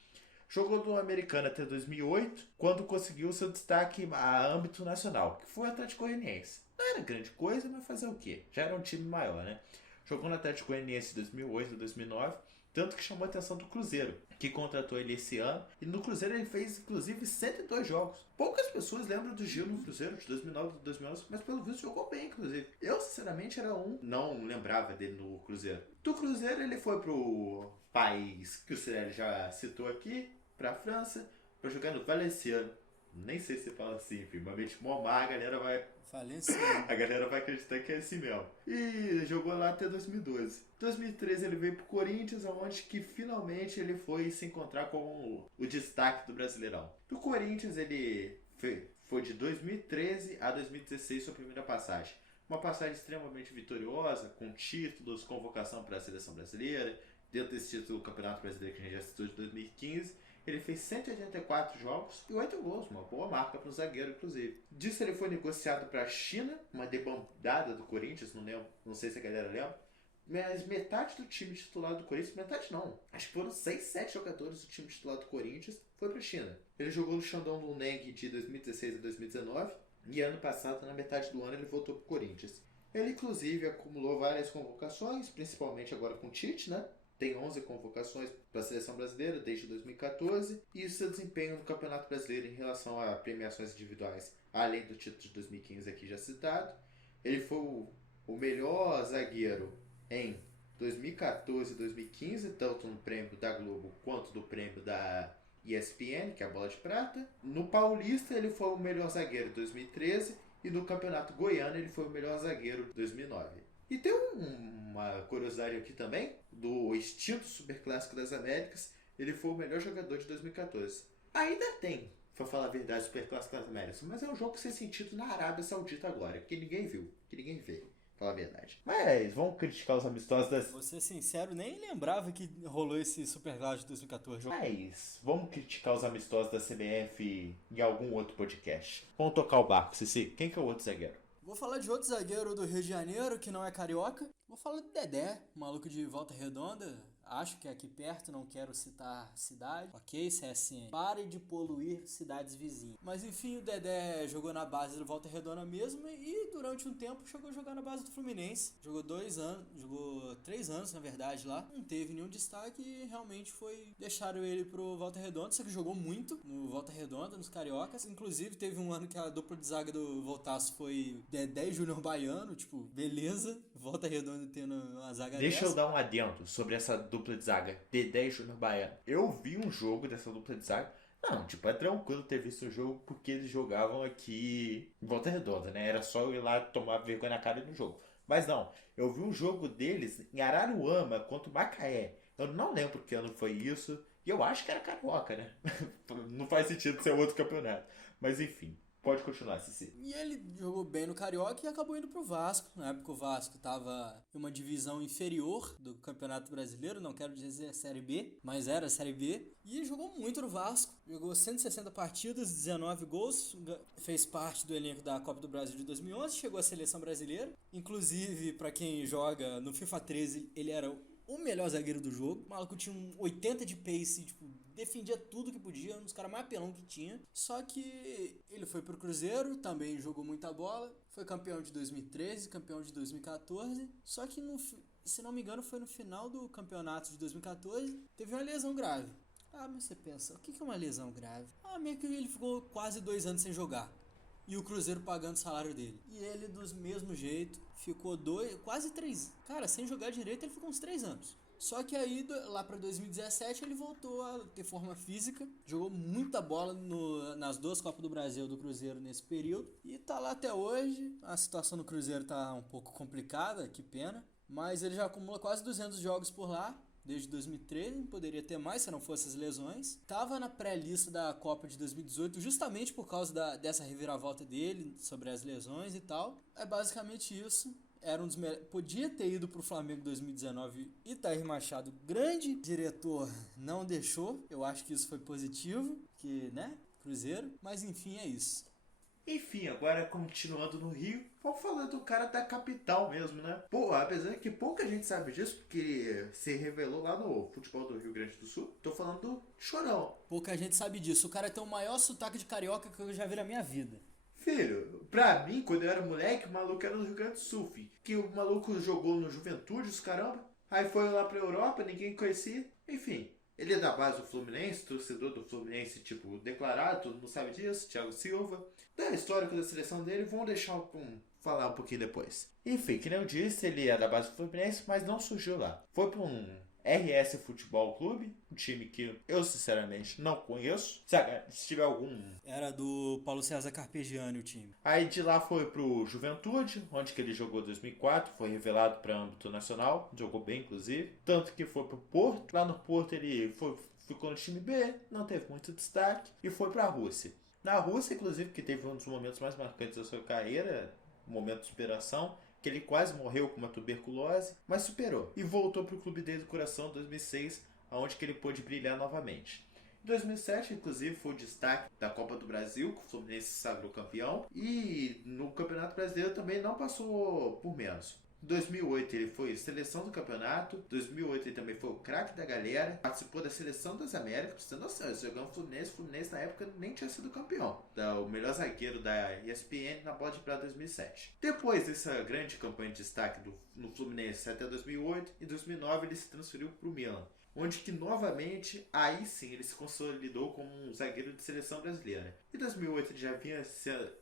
Jogou no Americano até 2008, quando conseguiu seu destaque a âmbito nacional, que foi o Atlético Goianiense. Não era grande coisa, mas fazer o quê? Já era um time maior, né? Jogou no Atlético Goianiense de 2008 a 2009, tanto que chamou a atenção do Cruzeiro, que contratou ele esse ano. E no Cruzeiro ele fez, inclusive, 102 jogos. Poucas pessoas lembram do Gil no Cruzeiro de 2009 e 2011, mas pelo visto jogou bem, inclusive. Eu, sinceramente, não lembrava dele no Cruzeiro. Do Cruzeiro ele foi pro país que o Cirelli já citou aqui, pra França, pra jogar no Valenciennes. Nem sei se fala assim, enfim, mas mente Momar, a galera vai acreditar que é assim mesmo. E jogou lá até 2012. 2013 ele veio pro Corinthians, onde que finalmente ele foi se encontrar com o destaque do Brasileirão. Do Corinthians ele foi de 2013 a 2016 sua primeira passagem. Uma passagem extremamente vitoriosa, com títulos, convocação para a seleção brasileira. Dentro desse título do Campeonato Brasileiro que a gente já citou de 2015, ele fez 184 jogos e 8 gols, uma boa marca para um zagueiro, inclusive. Disso ele foi negociado para a China, uma debandada do Corinthians, não sei se a galera lembra. Mas metade do time titular do Corinthians, metade não, acho que foram 6, 7 jogadores do time titular do Corinthians, foi para a China. Ele jogou no Shandong Luneng de 2016 a 2019 e ano passado, na metade do ano, ele voltou para o Corinthians. Ele, inclusive, acumulou várias convocações, principalmente agora com o Tite, né? Tem 11 convocações para a seleção brasileira desde 2014 e o seu desempenho no Campeonato Brasileiro em relação a premiações individuais, além do título de 2015 aqui já citado. Ele foi o melhor zagueiro em 2014 e 2015, tanto no prêmio da Globo quanto do prêmio da ESPN, que é a Bola de Prata. No Paulista ele foi o melhor zagueiro em 2013 e no Campeonato Goiano ele foi o melhor zagueiro em 2009. E tem uma curiosidade aqui também, do extinto Superclássico das Américas, ele foi o melhor jogador de 2014. Ainda tem, pra falar a verdade, Superclássico das Américas, mas é um jogo sem sentido na Arábia Saudita agora, que ninguém viu, que ninguém vê, pra falar a verdade. Mas vamos criticar os amistosos das... Vou ser sincero, nem lembrava que rolou esse Superclássico de 2014. Mas vamos criticar os amistosos da CBF em algum outro podcast. Vamos tocar o barco, Cici. Quem que é o outro zagueiro? Vou falar de outro zagueiro do Rio de Janeiro, que não é carioca. Vou falar do Dedé, maluco de Volta Redonda. Acho que é aqui perto, não quero citar cidade. Ok, CSN. Pare de poluir cidades vizinhas. Mas enfim, o Dedé jogou na base do Volta Redonda mesmo e durante um tempo chegou a jogar na base do Fluminense. Jogou 3 anos na verdade lá. Não teve nenhum destaque e realmente deixaram ele pro Volta Redonda, só que jogou muito no Volta Redonda, nos cariocas. Inclusive teve um ano que a dupla de zaga do Voltaço foi Dedé e Júnior Baiano, tipo, beleza. Volta Redonda tendo uma zaga Deixa dessa. eu dar um adendo sobre essa dupla de zaga, Dedé e Júnior Baiano. Eu vi um jogo dessa dupla de zaga, Não, tipo, é tranquilo ter visto o jogo porque eles jogavam aqui em Volta Redonda, né? Era só eu ir lá tomar vergonha na cara no jogo. Mas não, eu vi um jogo deles em Araruama contra o Macaé. Eu não lembro que ano foi isso. E eu acho que era Carioca, né? Não faz sentido ser outro campeonato. Mas enfim, pode continuar, Cici. E ele jogou bem no Carioca e acabou indo pro Vasco. Na época o Vasco estava em uma divisão inferior do Campeonato Brasileiro, não quero dizer a Série B, mas era a Série B. E jogou muito no Vasco. Jogou 160 partidas, 19 gols, fez parte do elenco da Copa do Brasil de 2011, chegou à Seleção Brasileira. Inclusive, para quem joga no FIFA 13, ele era o melhor zagueiro do jogo. O maluco tinha um 80 de pace, tipo, defendia tudo que podia, um dos caras mais apelão que tinha. Só que ele foi pro Cruzeiro, também jogou muita bola, foi campeão de 2013, campeão de 2014. Só que, se não me engano, foi no final do campeonato de 2014, teve uma lesão grave. Ah, mas você pensa, o que é uma lesão grave? Ah, meio que ele ficou quase 2 anos sem jogar. E o Cruzeiro pagando o salário dele. E ele, do mesmo jeito, ficou quase 3. Cara, sem jogar direito, ele ficou uns 3 anos. Só que aí, lá pra 2017, ele voltou a ter forma física. Jogou muita bola nas 2 Copas do Brasil do Cruzeiro nesse período. E tá lá até hoje. A situação do Cruzeiro tá um pouco complicada, que pena. Mas ele já acumula quase 200 jogos por lá. Desde 2013, poderia ter mais se não fossem as lesões. Estava na pré-lista da Copa de 2018 justamente por causa dessa reviravolta dele sobre as lesões e tal. É basicamente isso. Era um dos podia ter ido pro Flamengo 2019 e Thaís Machado, grande diretor, não deixou. Eu acho que isso foi positivo, que, né, Cruzeiro, mas enfim, é isso. Enfim, agora continuando no Rio, vamos falar do cara da capital mesmo, né? Pô, apesar que pouca gente sabe disso, porque ele se revelou lá no futebol do Rio Grande do Sul, tô falando do Chorão. Pouca gente sabe disso. O cara tem o maior sotaque de carioca que eu já vi na minha vida. Filho, pra mim, quando eu era moleque, o maluco era do Rio Grande do Sul, filho. Que o maluco jogou no Juventude, os caramba. Aí foi lá pra Europa, ninguém conhecia. Enfim, ele é da base do Fluminense, torcedor do Fluminense, tipo, declarado, todo mundo sabe disso, Thiago Silva. Da história da seleção dele, vamos deixar falar um pouquinho depois. Enfim, que nem eu disse, ele é da base do Fluminense, mas não surgiu lá. Foi pra um RS Futebol Clube, um time que eu sinceramente não conheço. Se tiver algum. Era do Paulo César Carpegiani o time. Aí de lá foi pro Juventude, onde que ele jogou em 2004, foi revelado para âmbito nacional, jogou bem inclusive. Tanto que foi pro Porto, lá no Porto ele ficou no time B, não teve muito destaque e foi pra Rússia. Na Rússia, inclusive, que teve um dos momentos mais marcantes da sua carreira, um momento de superação, que ele quase morreu com uma tuberculose, mas superou. E voltou para o clube dele do coração em 2006, onde que ele pôde brilhar novamente. Em 2007, inclusive, foi o destaque da Copa do Brasil, que o Fluminense se sagrou campeão. E no Campeonato Brasileiro também não passou por menos. Em 2008 ele foi seleção do campeonato. Em 2008 ele também foi o craque da galera. Participou da seleção das Américas. Pra você ter noção, ele jogou no Fluminense. O Fluminense na época nem tinha sido campeão. O melhor zagueiro da ESPN na bola de prata 2007. Depois dessa grande campanha de destaque no Fluminense até 2008, em 2009 ele se transferiu para o Milan. Onde que novamente, aí sim, ele se consolidou como um zagueiro de seleção brasileira. Em 2008 ele já vinha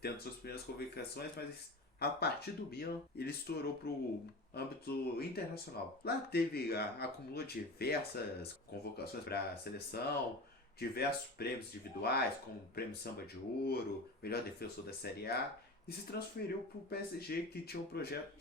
tendo suas primeiras convocações, mas a partir do Milan, ele estourou para o âmbito internacional. Lá acumulou diversas convocações para a seleção, diversos prêmios individuais, como o Prêmio Samba de Ouro, melhor defensor da Série A, e se transferiu para o PSG, que tinha um projeto,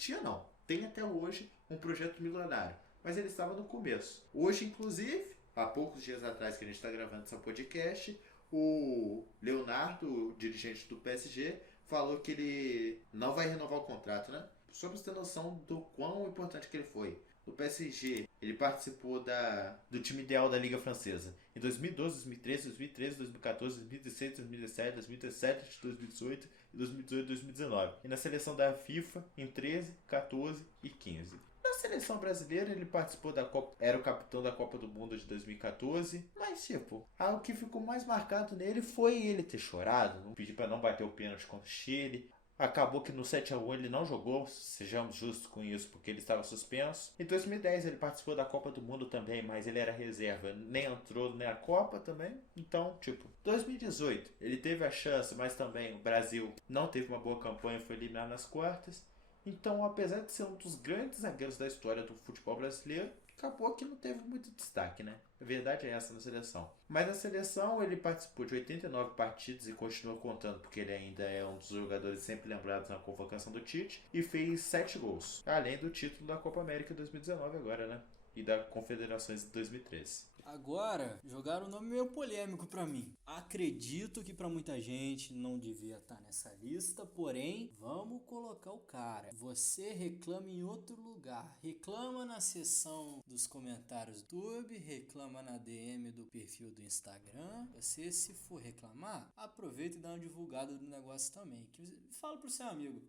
tem até hoje um projeto milionário, mas ele estava no começo. Hoje, inclusive, há poucos dias atrás que a gente está gravando esse podcast, o Leonardo, o dirigente do PSG, falou que ele não vai renovar o contrato, né? Só pra você ter noção do quão importante que ele foi. No PSG, ele participou do time ideal da Liga Francesa em 2012, 2013, 2014, 2016, 2017, 2017, 2018 e 2018, 2019. E na seleção da FIFA em 13, 14 e 15. Na seleção brasileira ele participou da Copa, era o capitão da Copa do Mundo de 2014, mas o que ficou mais marcado nele foi ele ter chorado, não pedir para não bater o pênalti contra o Chile. Acabou que no 7-1 ele não jogou, sejamos justos com isso, porque ele estava suspenso. Em 2010 ele participou da Copa do Mundo também, mas ele era reserva, nem entrou na Copa também. Então, 2018 ele teve a chance, mas também o Brasil não teve uma boa campanha, foi eliminado nas quartas. Então, apesar de ser um dos grandes zagueiros da história do futebol brasileiro, acabou que não teve muito destaque, né? A verdade é essa na seleção. Mas na seleção ele participou de 89 partidas e continua contando porque ele ainda é um dos jogadores sempre lembrados na convocação do Tite e fez 7 gols. Além do título da Copa América 2019 agora, né? E da Confederações de 2013. Agora, jogaram um nome meio polêmico pra mim. Acredito que pra muita gente não devia estar nessa lista, porém, vamos colocar o cara. Você reclama em outro lugar. Reclama na seção dos comentários do YouTube, reclama na DM do perfil do Instagram. Você, se for reclamar, aproveita e dá uma divulgada do negócio também. Fala pro seu amigo.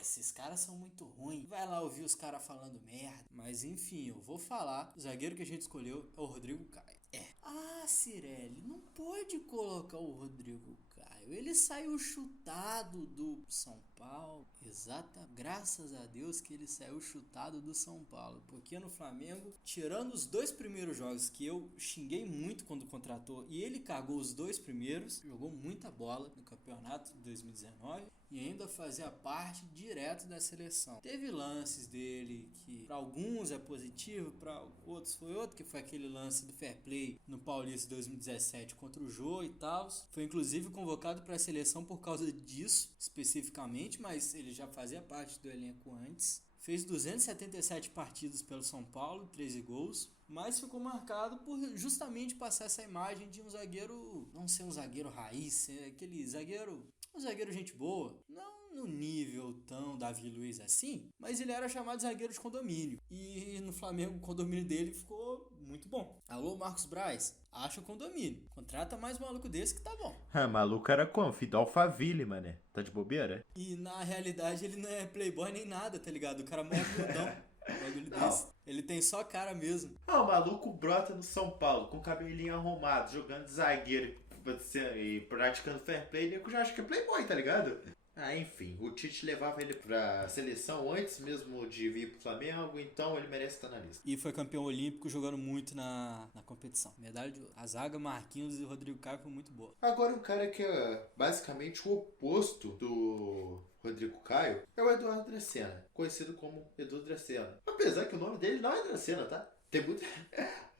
Esses caras são muito ruins. Vai lá ouvir os caras falando merda. Mas enfim, eu vou falar. O zagueiro que a gente escolheu é o Rodrigo Caio. Cirelli, não pode colocar o Rodrigo Caio. Ele saiu chutado do São Paulo. Exata, graças a Deus que ele saiu chutado do São Paulo. Porque no Flamengo, tirando os 2 primeiros jogos que eu xinguei muito quando contratou, e ele cagou os 2 primeiros, jogou muita bola no campeonato de 2019 e ainda fazia parte direto da seleção. Teve lances dele que para alguns é positivo, para outros foi outro, que foi aquele lance do fair play no Paulista 2017 contra o Jô e tal. Foi inclusive convocado para a seleção por causa disso, especificamente, mas ele já fazia parte do elenco antes. Fez 277 partidas pelo São Paulo, 13 gols, mas ficou marcado por justamente passar essa imagem de um zagueiro, não ser um zagueiro raiz, ser aquele zagueiro, um zagueiro gente boa, não no nível tão Davi Luiz assim, mas ele era chamado de zagueiro de condomínio. E no Flamengo o condomínio dele ficou muito bom. Alô, Marcos Braz, acha o condomínio. Contrata mais maluco desse que tá bom. Maluco era como? Filho do Alphaville, mané. Tá de bobeira? E na realidade ele não é playboy nem nada, tá ligado? O cara é mó humildão. Bagulho desse. Ele tem só cara mesmo. O maluco brota no São Paulo com cabelinho arrumado, jogando de zagueiro e praticando fair play. Eu já acho que é playboy, tá ligado? Enfim, o Tite levava ele pra seleção antes mesmo de vir pro Flamengo, então ele merece estar na lista. E foi campeão olímpico jogando muito na competição. Medalha de ouro. A zaga, Marquinhos e Rodrigo Caio foi muito boa. Agora um cara que é basicamente o oposto do Rodrigo Caio é o Eduardo Dracena, conhecido como Edu Dracena. Apesar que o nome dele não é Dracena, tá?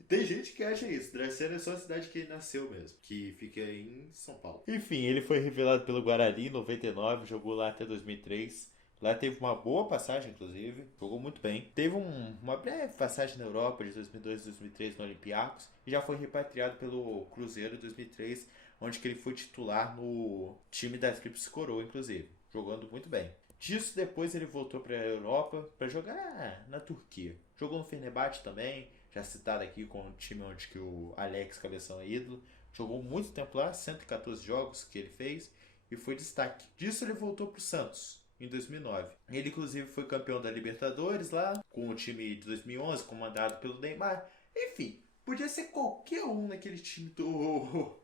Tem gente que acha isso. Dracena é só a cidade que ele nasceu mesmo, que fica em São Paulo. Enfim, ele foi revelado pelo Guarani em 99, jogou lá até 2003. Lá teve uma boa passagem, inclusive. Jogou muito bem. Teve uma breve passagem na Europa de 2002 e 2003 no Olympiacos. E já foi repatriado pelo Cruzeiro em 2003, onde que ele foi titular no time da Tríplice Coroa, inclusive. Jogando muito bem. Disso, depois ele voltou para a Europa para jogar na Turquia. Jogou no Fenerbahçe também, já citado aqui com o time onde que o Alex Cabeção é ídolo. Jogou muito tempo lá, 114 jogos que ele fez e foi destaque. Disso ele voltou para o Santos em 2009. Ele inclusive foi campeão da Libertadores lá, com o time de 2011, comandado pelo Neymar. Enfim, podia ser qualquer um naquele time do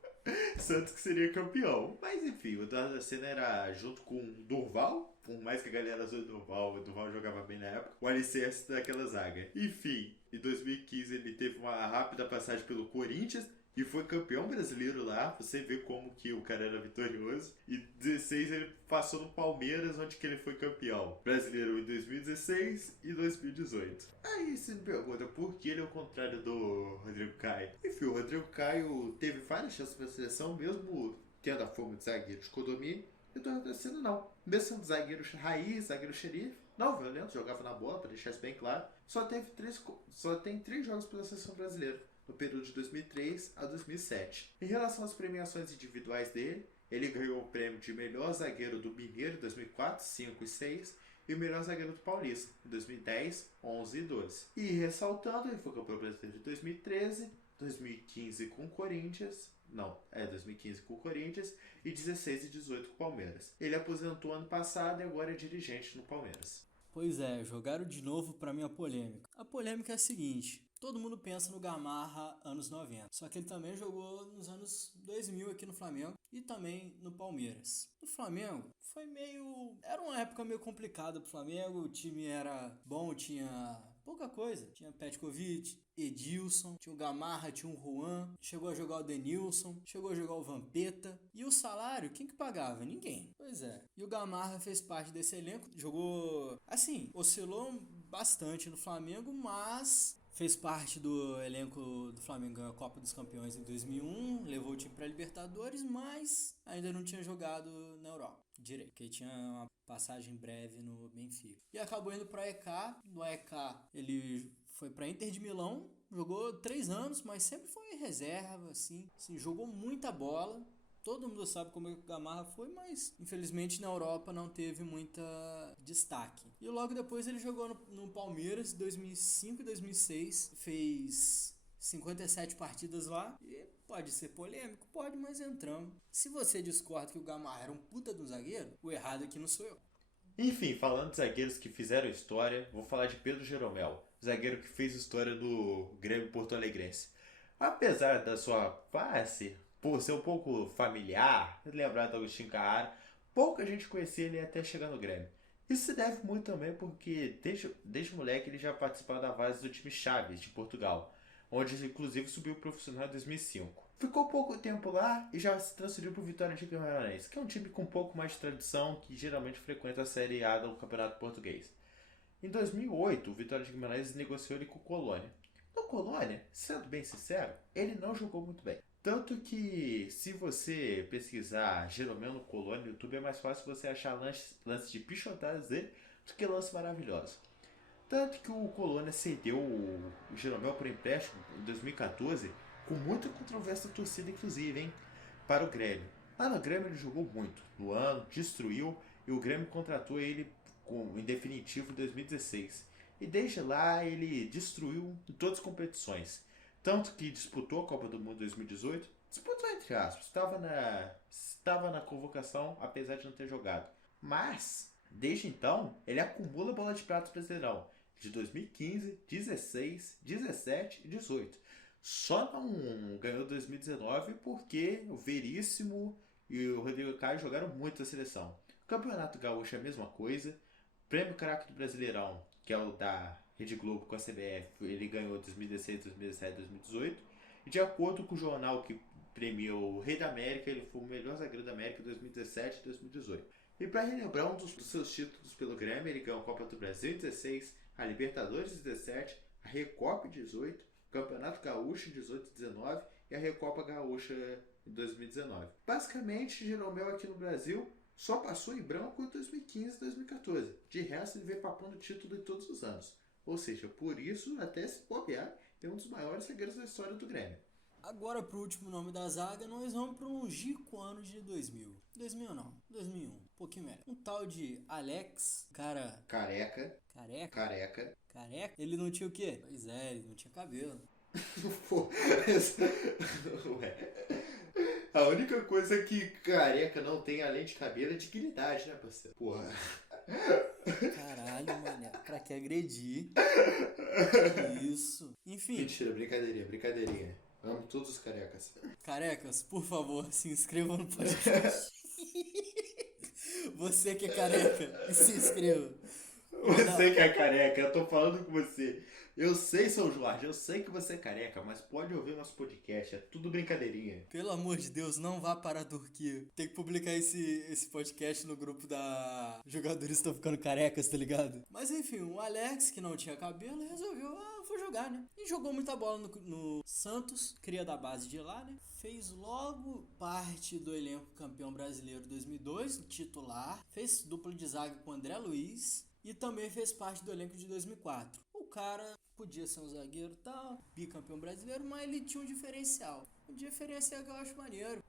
Santos que seria campeão. Mas enfim, o Eduardo Dracena era junto com o Durval. Por mais que a galera zoe o Durval jogava bem na época, o alicerce daquela zaga. Enfim, em 2015 ele teve uma rápida passagem pelo Corinthians e foi campeão brasileiro lá. Você vê como que o cara era vitorioso. E em 2016 ele passou no Palmeiras, onde que ele foi campeão brasileiro em 2016 e 2018. Aí você me pergunta por que ele é o contrário do Rodrigo Caio. Enfim, o Rodrigo Caio teve várias chances para a seleção, mesmo tendo a fama de zagueiro de condomínio. E o Eduardo Dracena não. Mesmo sendo zagueiro raiz, zagueiro xerife, não violento, jogava na bola, para deixar isso bem claro. Só tem 3 jogos pela seleção brasileira, no período de 2003 a 2007. Em relação às premiações individuais dele, ele ganhou o prêmio de melhor zagueiro do Mineiro em 2004, 5 e 6, e o melhor zagueiro do Paulista em 2010, 11 e 12. E ressaltando, ele foi campeão brasileiro de 2013, 2015 com o Corinthians, 2015 com o Corinthians e 16 e 18 com o Palmeiras. Ele aposentou ano passado e agora é dirigente no Palmeiras. Pois é, jogaram de novo pra mim a polêmica. A polêmica é a seguinte: todo mundo pensa no Gamarra anos 90, só que ele também jogou nos anos 2000 aqui no Flamengo e também no Palmeiras. No Flamengo era uma época meio complicada pro Flamengo, o time era bom, tinha pouca coisa. Tinha Petkovic, Edilson, tinha o Gamarra, tinha o Juan, chegou a jogar o Denilson, chegou a jogar o Vampeta. E o salário, quem que pagava? Ninguém. Pois é. E o Gamarra fez parte desse elenco, jogou, assim, oscilou bastante no Flamengo, mas Fez parte do elenco do Flamengo ganhou a Copa dos Campeões em 2001, levou o time para Libertadores, mas ainda não tinha jogado na Europa direito, porque tinha uma passagem breve no Benfica. E acabou indo para EK, no EK ele foi para Inter de Milão, jogou 3 anos, mas sempre foi reserva, assim, jogou muita bola. Todo mundo sabe como é que o Gamarra foi, mas infelizmente na Europa não teve muita destaque. E logo depois ele jogou no Palmeiras em 2005 e 2006, fez 57 partidas lá e pode ser polêmico, pode, mas entramos. Se você discorda que o Gamarra era um puta de um zagueiro, o errado aqui não sou eu. Enfim, falando de zagueiros que fizeram história, vou falar de Pedro Jeromel, zagueiro que fez história no Grêmio Porto Alegrense. Apesar da sua face, por ser um pouco familiar, lembrar do Agostinho Carrara, pouca gente conhecia ele até chegar no Grêmio. Isso se deve muito também porque desde moleque ele já participava da base do time Chaves de Portugal, onde inclusive subiu profissional em 2005. Ficou pouco tempo lá e já se transferiu para o Vitória de Guimarães, que é um time com um pouco mais de tradição que geralmente frequenta a Série A do Campeonato Português. Em 2008, o Vitória de Guimarães negociou ele com o Colônia. No Colônia, sendo bem sincero, ele não jogou muito bem. Tanto que, se você pesquisar Jeromel no Colônia no YouTube, é mais fácil você achar lances de pichotadas dele do que lances maravilhosos. Tanto que o Colônia cedeu o Jeromel por empréstimo em 2014, com muita controvérsia da torcida, inclusive, hein, para o Grêmio. Lá no Grêmio ele jogou muito, no ano, destruiu, e o Grêmio contratou ele em definitivo em 2016. E desde lá ele destruiu em todas as competições. Tanto que disputou a Copa do Mundo 2018, disputou entre aspas, estava na convocação, apesar de não ter jogado. Mas, desde então, ele acumula bola de prata Brasileirão de 2015, 16, 17 e 18. Só não ganhou 2019 porque o Veríssimo e o Rodrigo Caio jogaram muito na seleção. O Campeonato Gaúcho é a mesma coisa. Prêmio Craque do Brasileirão, que é o da Rede Globo com a CBF, ele ganhou 2016, 2017, 2018. E de acordo com o jornal que premiou o Rei da América, ele foi o melhor zagueiro da América em 2017 e 2018. E para relembrar um dos seus títulos pelo Grêmio, ele ganhou a Copa do Brasil em 16, a Libertadores em 17, a Recopa em 18, o Campeonato Gaúcho em 18 e 19 e a Recopa Gaúcha em 2019. Basicamente, Jeromel aqui no Brasil só passou em branco em 2015 e 2014. De resto, ele veio papando título em todos os anos. Ou seja, por isso, até se bobear, é um dos maiores zagueiros da história do Grêmio. Agora, pro último nome da zaga, nós vamos pro longínquo ano de 2000. 2000 não, 2001, um pouquinho melhor. Um tal de Alex, cara... Careca. Ele não tinha o quê? Pois é, ele não tinha cabelo. Pô, ué. A única coisa que careca não tem além de cabelo é dignidade, né, parceiro? Porra. Caralho, mané, pra que agredir? Que isso? Enfim. Mentira, brincadeirinha. Amo todos os carecas. Carecas, por favor, se inscrevam no podcast. Você que é careca, se inscreva. Você que é careca, eu tô falando com você. Eu sei, São Jorge, eu sei que você é careca, mas pode ouvir nosso podcast, é tudo brincadeirinha. Pelo amor de Deus, não vá para a Turquia. Tem que publicar esse podcast no grupo da Jogadores Estão Ficando Carecas, tá ligado? Mas enfim, o Alex, que não tinha cabelo, resolveu, vou jogar, né? E jogou muita bola no Santos, cria da base de lá, né? Fez logo parte do elenco campeão brasileiro 2002, titular. Fez dupla de zaga com o André Luiz. E também fez parte do elenco de 2004. O cara podia ser um zagueiro e tal, bicampeão brasileiro, mas ele tinha um diferencial. O diferencial que eu acho maneiro.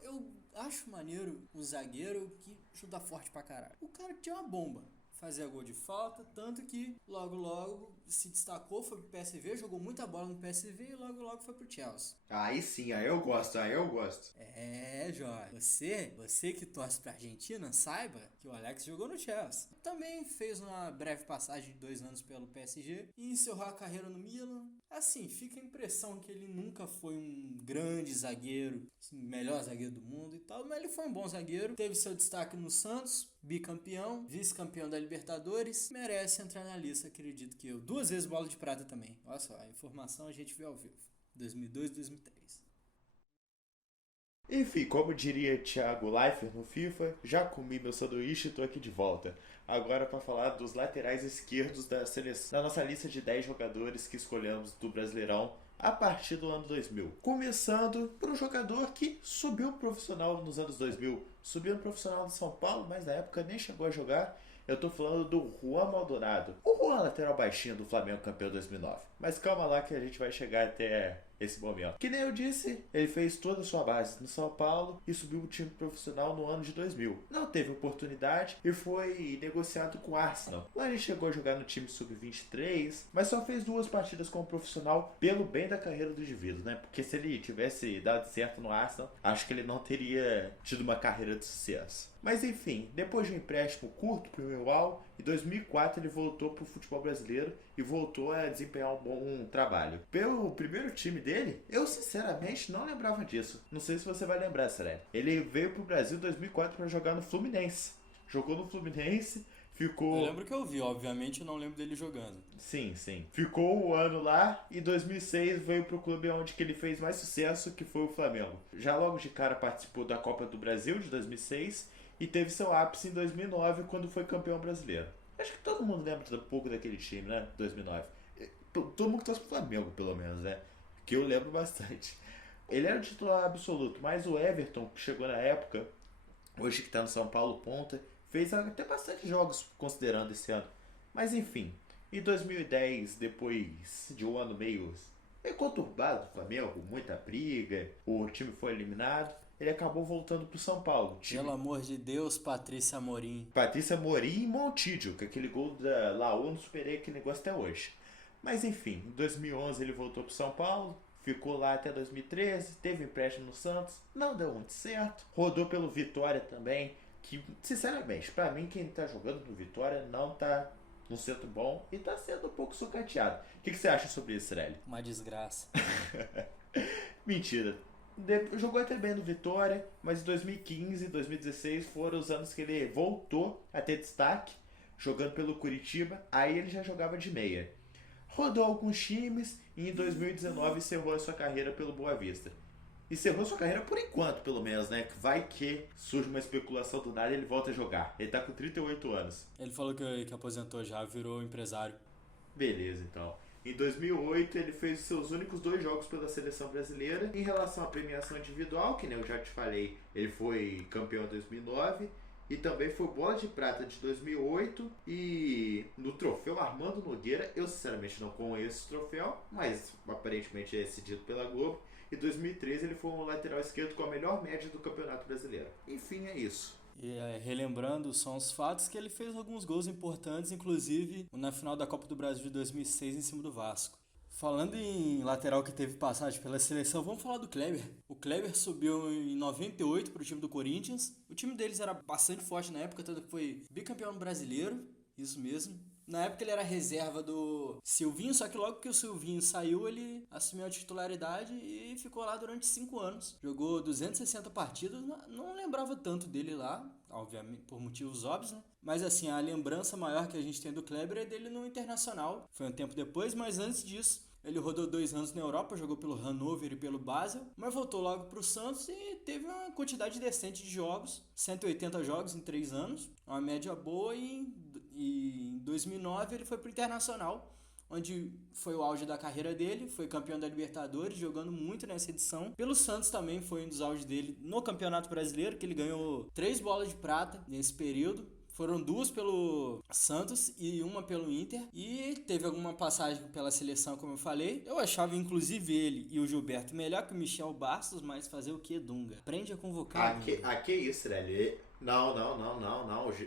Eu acho maneiro um zagueiro que chuta forte pra caralho. O cara tinha uma bomba. Fazia gol de falta, tanto que logo se destacou, foi pro PSV, jogou muita bola no PSV e logo foi pro Chelsea. Aí sim, aí eu gosto. É, Jorge, você que torce pra Argentina, saiba que o Alex jogou no Chelsea. Também fez uma breve passagem de 2 anos pelo PSG e encerrou a carreira no Milan. Assim, fica a impressão que ele nunca foi um grande zagueiro, assim, melhor zagueiro do mundo e tal, mas ele foi um bom zagueiro, teve seu destaque no Santos, bicampeão, vice-campeão da Libertadores, merece entrar na lista, acredito que eu. 2 vezes bola de prata também. Olha só, a informação a gente vê ao vivo. 2002 e 2003. Enfim, como diria Thiago Leifert no FIFA, já comi meu sanduíche e tô aqui de volta. Agora para falar dos laterais esquerdos da seleção, da nossa lista de 10 jogadores que escolhemos do Brasileirão a partir do ano 2000. Começando por um jogador que subiu profissional nos anos 2000. Subiu no profissional do São Paulo, mas na época nem chegou a jogar. Eu tô falando do Juan Maldonado. O Juan, lateral baixinho do Flamengo, campeão 2009. Mas calma lá que a gente vai chegar até esse momento. Que nem eu disse, ele fez toda a sua base no São Paulo e subiu o time profissional no ano de 2000. Não teve oportunidade e foi negociado com o Arsenal. Lá ele chegou a jogar no time sub-23, mas só fez 2 partidas como profissional pelo bem da carreira do indivíduo, né? Porque se ele tivesse dado certo no Arsenal, acho que ele não teria tido uma carreira de sucesso. Mas enfim, depois de um empréstimo curto para o Millwall, em 2004 ele voltou para o futebol brasileiro e voltou a desempenhar um bom trabalho. Pelo primeiro time dele, eu sinceramente não lembrava disso. Não sei se você vai lembrar, Sérgio. Ele veio para o Brasil em 2004 para jogar no Fluminense. Jogou no Fluminense, ficou... Eu lembro que eu vi, obviamente eu não lembro dele jogando. Sim. Ficou um ano lá e em 2006 veio pro clube onde que ele fez mais sucesso, que foi o Flamengo. Já logo de cara participou da Copa do Brasil de 2006 e teve seu ápice em 2009 quando foi campeão brasileiro. Acho que todo mundo lembra um pouco daquele time, né? 2009. Todo mundo que torce pro Flamengo, pelo menos, né? Que eu lembro bastante. Ele era o titular absoluto, mas o Everton, que chegou na época, hoje que tá no São Paulo ponta, fez até bastante jogos considerando esse ano. Mas enfim, em 2010, depois de um ano meio conturbado do Flamengo, muita briga, o time foi eliminado, ele acabou voltando pro São Paulo. Pelo amor de Deus, Patrícia Amorim. Patrícia Amorim e Montijo, que aquele gol da Laú, não superei aquele negócio até hoje. Mas enfim, em 2011 ele voltou pro São Paulo, ficou lá até 2013, teve empréstimo no Santos, não deu muito certo. Rodou pelo Vitória também, que sinceramente, pra mim quem tá jogando no Vitória não tá num centro bom e tá sendo um pouco sucateado. O que você acha sobre isso, Sireli? Uma desgraça. Mentira. Jogou até bem no Vitória, mas em 2015 e 2016 foram os anos que ele voltou a ter destaque, jogando pelo Curitiba, aí ele já jogava de meia. Rodou alguns times e em 2019 encerrou a sua carreira pelo Boa Vista. Encerrou sua carreira por enquanto, pelo menos, né? Vai que surge uma especulação do nada e ele volta a jogar. Ele tá com 38 anos. Ele falou que aposentou já, virou empresário. Beleza, então. Em 2008, ele fez os seus únicos 2 jogos pela seleção brasileira. Em relação à premiação individual, que nem eu já te falei, ele foi campeão em 2009 e também foi bola de prata de 2008. E no troféu Armando Nogueira, eu sinceramente não conheço esse troféu, mas aparentemente é cedido pela Globo. Em 2013, ele foi um lateral esquerdo com a melhor média do Campeonato Brasileiro. Enfim, é isso. E relembrando só os fatos que ele fez alguns gols importantes, inclusive na final da Copa do Brasil de 2006 em cima do Vasco. Falando em lateral que teve passagem pela seleção, vamos falar do Kleber. O Kleber subiu em 98 para o time do Corinthians. O time deles era bastante forte na época, tanto que foi bicampeão brasileiro, isso mesmo. Na época ele era reserva do Silvinho, só que logo que o Silvinho saiu, ele assumiu a titularidade e ficou lá durante 5 anos. Jogou 260 partidas, não lembrava tanto dele lá, obviamente por motivos óbvios, né? Mas assim, a lembrança maior que a gente tem do Kleber é dele no Internacional. Foi um tempo depois, mas antes disso, ele rodou 2 anos na Europa, jogou pelo Hannover e pelo Basel, mas voltou logo para o Santos e teve uma quantidade decente de jogos, 180 jogos em 3 anos, uma média boa, e em 2009 ele foi para o Internacional, onde foi o auge da carreira dele, foi campeão da Libertadores, jogando muito nessa edição. Pelo Santos também foi um dos auges dele no Campeonato Brasileiro, que ele ganhou 3 bolas de prata nesse período. Foram 2 pelo Santos e 1 pelo Inter. E teve alguma passagem pela seleção, como eu falei. Eu achava, inclusive, ele e o Gilberto melhor que o Michel Bastos, mas fazer o que, Dunga? Aprende a convocar. Que isso, velho? Não.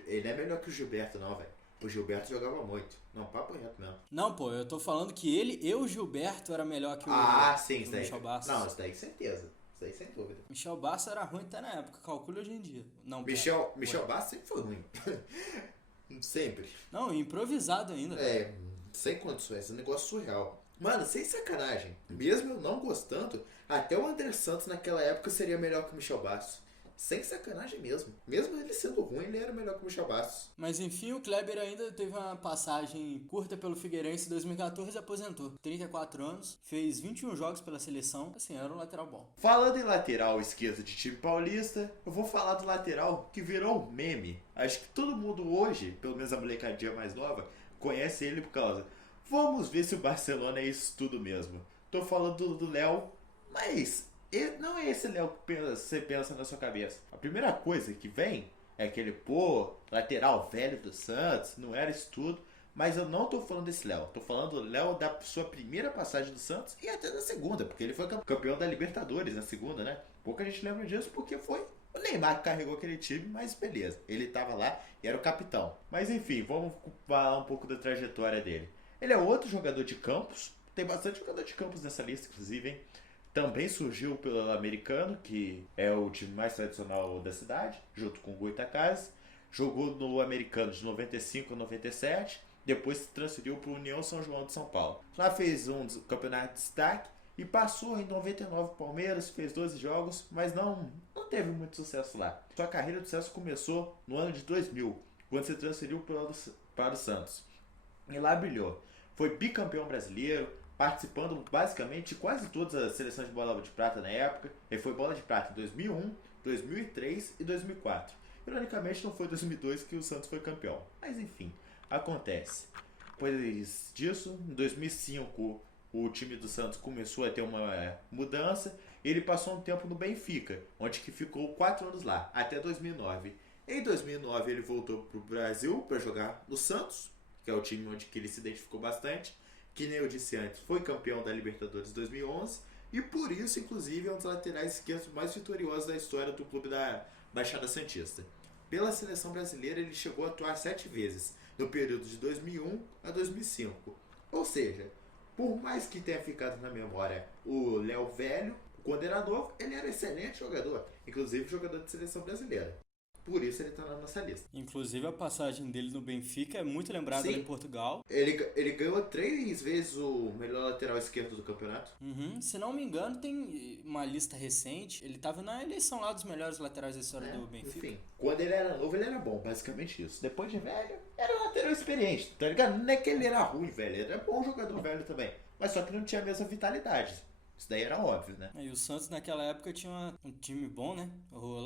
Ele é melhor que o Gilberto, não, velho. O Gilberto jogava muito. Não, papo reto mesmo. Não, pô, eu tô falando que ele e o Gilberto era melhor que o, sim, que o Michel Bastos. Não, isso daí com certeza. Isso aí sem dúvida. Michel Bastos era ruim até na época, calcule hoje em dia. Não, Michel Bastos sempre foi ruim. Sempre. Não, improvisado ainda. Sem condições, é um negócio surreal. Mano, sem sacanagem. Mesmo eu não gostando, até o André Santos naquela época seria melhor que o Michel Bastos. Sem sacanagem mesmo. Mesmo ele sendo ruim, ele era melhor que o Michel Bastos. Mas enfim, o Kleber ainda teve uma passagem curta pelo Figueirense em 2014 e aposentou. 34 anos, fez 21 jogos pela seleção, assim, era um lateral bom. Falando em lateral esquerdo de time paulista, eu vou falar do lateral que virou um meme. Acho que todo mundo hoje, pelo menos a molecadinha mais nova, conhece ele por causa. Vamos ver se o Barcelona é isso tudo mesmo. Tô falando do Léo, mas não é esse Léo que você pensa na sua cabeça. A primeira coisa que vem é aquele, lateral velho do Santos, não era isso tudo. Mas eu não tô falando desse Léo. Tô falando do Léo da sua primeira passagem do Santos e até da segunda, porque ele foi campeão da Libertadores na segunda, né? Pouca gente lembra disso porque foi o Neymar que carregou aquele time, mas beleza. Ele tava lá e era o capitão. Mas enfim, vamos falar um pouco da trajetória dele. Ele é outro jogador de campos. Tem bastante jogador de campos nessa lista, inclusive, hein? Também surgiu pelo Americano, que é o time mais tradicional da cidade, junto com o Goitacazes. Jogou no Americano de 95 a 97. Depois se transferiu para o União São João de São Paulo. Lá fez um campeonato de destaque e passou em 99 Palmeiras, fez 12 jogos, mas não teve muito sucesso lá. Sua carreira de sucesso começou no ano de 2000, quando se transferiu para o Santos. E lá brilhou. Foi bicampeão brasileiro, participando basicamente de quase todas as seleções de bola de prata na época. Ele foi bola de prata em 2001, 2003 e 2004. Ironicamente não foi 2002 que o Santos foi campeão, mas enfim, acontece. Depois disso, em 2005, o time do Santos começou a ter uma mudança. Ele passou um tempo no Benfica, onde que ficou 4 anos lá, até 2009. Em 2009 ele voltou para o Brasil para jogar no Santos, que é o time onde que ele se identificou bastante. Que nem eu disse antes, foi campeão da Libertadores 2011 e por isso, inclusive, é um dos laterais esquerdos mais vitoriosos da história do clube da Baixada Santista. Pela seleção brasileira, ele chegou a atuar 7 vezes, no período de 2001 a 2005. Ou seja, por mais que tenha ficado na memória o Léo velho, quando era novo, ele era excelente jogador, inclusive jogador de seleção brasileira. Por isso ele está na nossa lista. Inclusive a passagem dele no Benfica é muito lembrada em Portugal. Ele ganhou 3 vezes o melhor lateral esquerdo do campeonato. Se não me engano, tem uma lista recente. Ele estava na eleição lá dos melhores laterais da história do Benfica. Enfim, quando ele era novo, ele era bom, basicamente isso. Depois de velho, era um lateral experiente, tá ligado? Não é que ele era ruim, velho. Ele era bom jogador velho também. Mas só que não tinha a mesma vitalidade. Isso daí era óbvio, né? E o Santos naquela época tinha um time bom, né?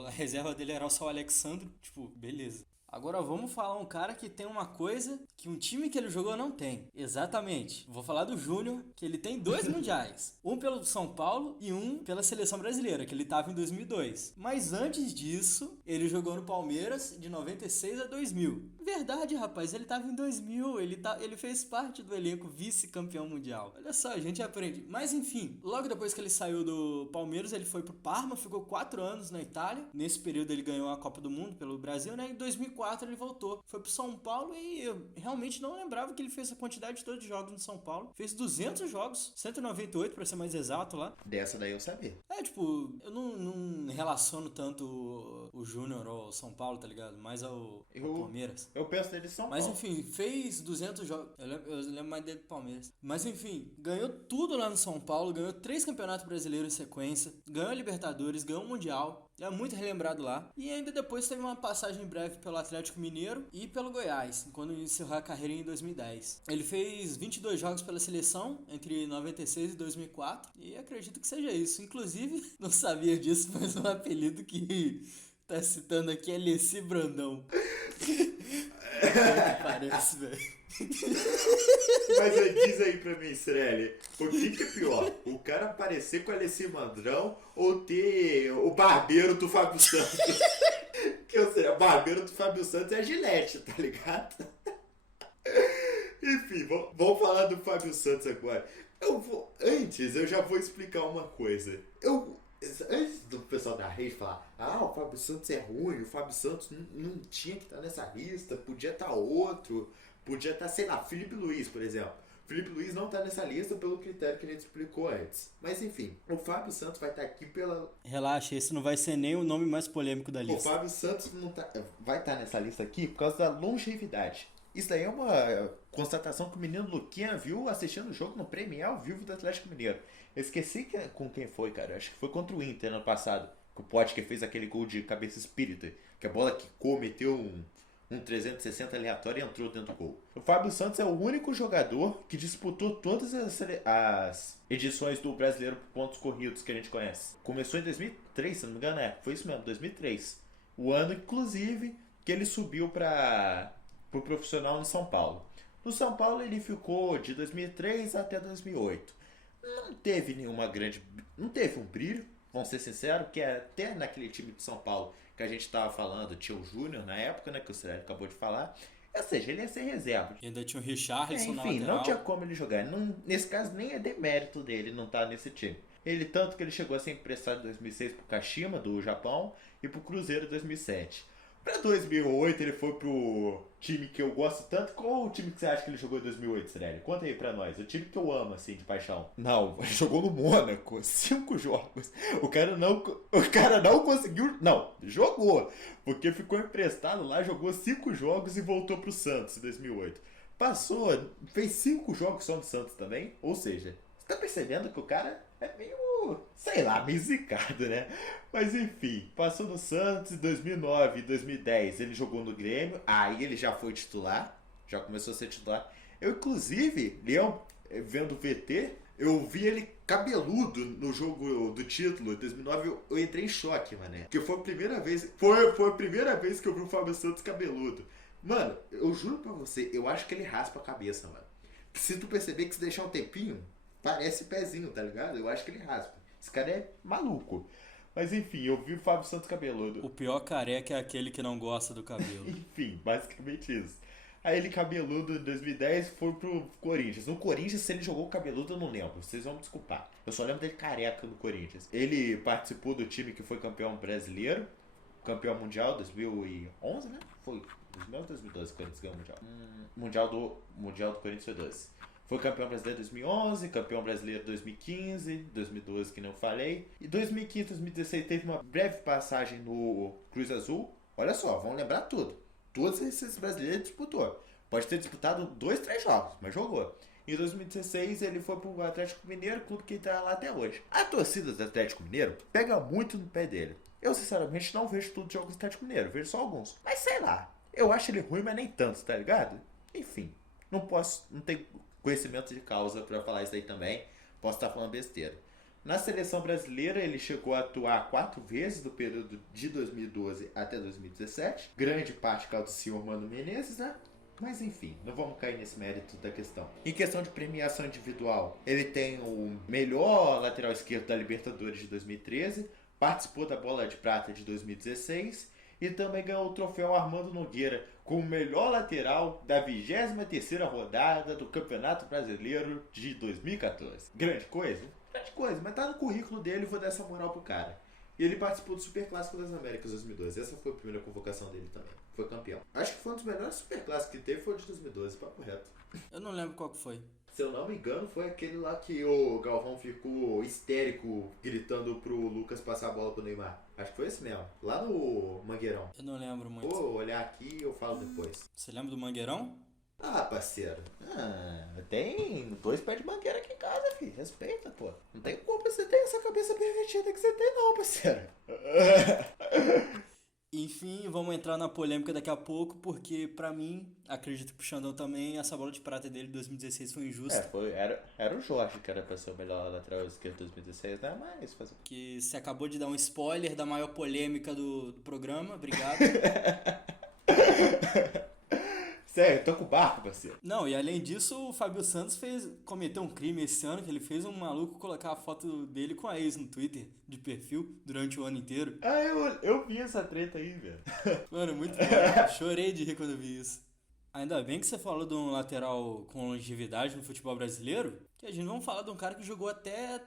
A reserva dele era só o Alexandro. Tipo, beleza. Agora vamos falar um cara que tem uma coisa que um time que ele jogou não tem. Exatamente. Vou falar do Júnior, que ele tem 2 mundiais. Um pelo São Paulo e um pela Seleção Brasileira, que ele estava em 2002. Mas antes disso, ele jogou no Palmeiras de 96 a 2000. Verdade, rapaz, ele estava em 2000. Ele fez parte do elenco vice-campeão mundial. Olha só, a gente aprende. Mas enfim, logo depois que ele saiu do Palmeiras, ele foi pro Parma, ficou 4 anos na Itália. Nesse período ele ganhou a Copa do Mundo pelo Brasil, né? Em 2004 ele voltou. Foi pro São Paulo e eu realmente não lembrava que ele fez a quantidade toda de jogos no São Paulo. Fez 200 jogos, 198 pra ser mais exato lá. Dessa daí eu sabia. Eu não relaciono tanto o Júnior ao São Paulo, tá ligado? Mais ao Palmeiras. Eu penso nele São Paulo. Mas enfim, fez 200 jogos. Eu lembro mais dele do Palmeiras. Mas enfim, ganhou tudo lá no São Paulo, ganhou 3 campeonatos brasileiros em sequência, ganhou a Libertadores, ganhou o Mundial. É muito relembrado lá. E ainda depois teve uma passagem breve pelo Atlético Mineiro e pelo Goiás, quando encerrou a carreira em 2010. Ele fez 22 jogos pela seleção entre 96 e 2004 e acredito que seja isso. Inclusive, não sabia disso, mas um apelido que tá citando aqui é Alessi Brandão. É que parece, velho. Mas aí, diz aí pra mim, Sireli, o que é pior? O cara aparecer com o Alessi Brandão ou ter o barbeiro do Fábio Santos? Que eu sei, o barbeiro do Fábio Santos é a Gillette, tá ligado? Enfim, vamos falar do Fábio Santos agora. Antes, eu já vou explicar uma coisa. Antes do pessoal da rede falar, o Fábio Santos é ruim, o Fábio Santos não tinha que estar nessa lista, podia estar outro, podia estar, sei lá, Felipe Luiz, por exemplo. Felipe Luiz não está nessa lista pelo critério que a gente explicou antes. Mas enfim, o Fábio Santos vai estar aqui pela... Relaxa, esse não vai ser nem o nome mais polêmico da lista. O Fábio Santos vai estar nessa lista aqui por causa da longevidade. Isso daí é uma constatação que o menino Luquinha viu assistindo o jogo no Premier ao vivo do Atlético Mineiro. Eu esqueci com quem foi, cara. Acho que foi contra o Inter no ano passado. Que o Potker fez aquele gol de cabeça espírita. Que a bola quicou, meteu um 360 aleatório e entrou dentro do gol. O Fábio Santos é o único jogador que disputou todas as edições do Brasileiro por pontos corridos que a gente conhece. Começou em 2003, se não me engano, foi isso mesmo, 2003. O ano, inclusive, que ele subiu para o profissional no São Paulo. No São Paulo ele ficou de 2003 até 2008. Não teve não teve um brilho, vamos ser sinceros, que até naquele time de São Paulo que a gente estava falando, tinha o Júnior na época, né, que o Cirelli acabou de falar. Ou seja, ele ia ser reserva. E ainda tinha o Richarlison na Enfim, lateral. não tinha como ele jogar. Nesse caso, nem é demérito dele não estar nesse time. Tanto que ele chegou a ser emprestado em 2006 pro Kashima, do Japão, e pro Cruzeiro em 2007. Pra 2008 ele foi pro time que eu gosto tanto. Qual o time que você acha que ele jogou em 2008, Cirelli? Conta aí pra nós. O time que eu amo, assim, de paixão. Não, ele jogou no Mônaco. 5 jogos. O cara não conseguiu... Não, jogou. Porque ficou emprestado lá, jogou 5 jogos e voltou pro Santos em 2008. Fez 5 jogos só no Santos também. Ou seja, você tá percebendo que o cara é meio, sei lá, meio zicado, né? Mas enfim, passou no Santos em 2009 e 2010. Ele jogou no Grêmio, aí ele já foi titular, já começou a ser titular. Eu, inclusive, Leão, vendo o VT, eu vi ele cabeludo no jogo do título. Em 2009 eu entrei em choque, mané. Porque foi a primeira vez que eu vi o Fábio Santos cabeludo. Mano, eu juro pra você, eu acho que ele raspa a cabeça, mano. Se tu perceber que se deixar um tempinho, parece pezinho, tá ligado? Eu acho que ele raspa. Esse cara é maluco. Mas enfim, eu vi o Fábio Santos cabeludo. O pior careca é aquele que não gosta do cabelo. Enfim, basicamente isso. Aí ele cabeludo em 2010 foi pro Corinthians. No Corinthians, se ele jogou cabeludo, eu não lembro. Vocês vão me desculpar. Eu só lembro dele careca no Corinthians. Ele participou do time que foi campeão brasileiro, campeão mundial 2011, né? Foi 2011 ou 2012 que o Corinthians ganhou o mundial. Mundial do Corinthians foi 12. Foi campeão brasileiro em 2011, campeão brasileiro em 2015, 2012 que não falei. E 2015, 2016 teve uma breve passagem no Cruz Azul. Olha só, vamos lembrar tudo. Todos esses brasileiros disputou. Pode ter disputado 2, 3 jogos, mas jogou. Em 2016 ele foi pro Atlético Mineiro, clube que tá lá até hoje. A torcida do Atlético Mineiro pega muito no pé dele. Eu sinceramente não vejo todos os jogos do Atlético Mineiro, vejo só alguns. Mas sei lá, eu acho ele ruim, mas nem tanto, tá ligado? Enfim, não tenho conhecimento de causa pra falar isso aí também. Posso estar falando besteira. Na seleção brasileira ele chegou a atuar 4 vezes no período de 2012 até 2017. Grande parte por causa do senhor Mano Menezes, né? Mas enfim, não vamos cair nesse mérito da questão. Em questão de premiação individual, ele tem o melhor lateral esquerdo da Libertadores de 2013, participou da Bola de Prata de 2016 e também ganhou o troféu Armando Nogueira como melhor lateral da 23ª rodada do Campeonato Brasileiro de 2014. Grande coisa? Grande coisa, mas tá no currículo dele, vou dar essa moral pro cara. E ele participou do Superclássico das Américas 2012. Essa foi a primeira convocação dele também. Foi campeão. Acho que foi um dos melhores Superclássicos que teve, foi o de 2012, papo reto. Eu não lembro qual que foi. Se eu não me engano, foi aquele lá que o Galvão ficou histérico gritando pro Lucas passar a bola pro Neymar. Acho que foi esse mesmo. Lá no Mangueirão. Eu não lembro muito. Vou olhar aqui e eu falo depois. Você lembra do Mangueirão? Ah, parceiro. Tem 2 pés de mangueira aqui em casa, filho. Respeita, pô. Não tem culpa você ter essa cabeça pervertida que você tem, não, parceiro. Enfim, vamos entrar na polêmica daqui a pouco, porque pra mim, acredito que pro Xandão também, essa bola de prata dele de 2016 foi injusta. Era o Jorge que era pra ser o melhor lateral esquerdo de 2016, né? Mas fazer. Que você acabou de dar um spoiler da maior polêmica do programa, obrigado. Sério, tô com o barco, parceiro. Não, e além disso, o Fábio Santos cometeu um crime esse ano, que ele fez um maluco colocar a foto dele com a ex no Twitter, de perfil, durante o ano inteiro. Eu vi essa treta aí, velho. Mano, muito bom. Chorei de rir quando eu vi isso. Ainda bem que você falou de um lateral com longevidade no futebol brasileiro, que a gente vamos falar de um cara que jogou até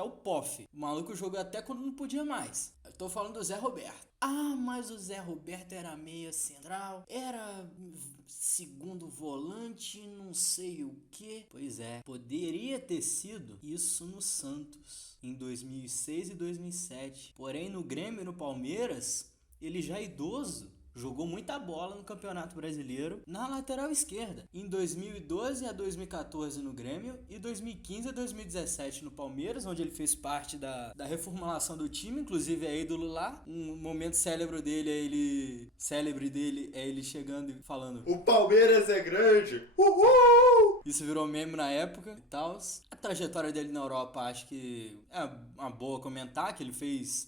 o POF. O maluco jogou até quando não podia mais. Eu tô falando do Zé Roberto. Ah, mas o Zé Roberto era meia central, era segundo volante, não sei o que. Pois é, poderia ter sido isso no Santos, em 2006 e 2007. Porém, no Grêmio e no Palmeiras, ele já idoso, jogou muita bola no Campeonato Brasileiro na lateral esquerda. Em 2012 a 2014 no Grêmio e 2015 a 2017 no Palmeiras, onde ele fez parte da reformulação do time, inclusive é ídolo lá. Um momento célebre dele é ele chegando e falando: "O Palmeiras é grande! Uhul!" Isso virou meme na época e tal. A trajetória dele na Europa acho que é uma boa comentar, que ele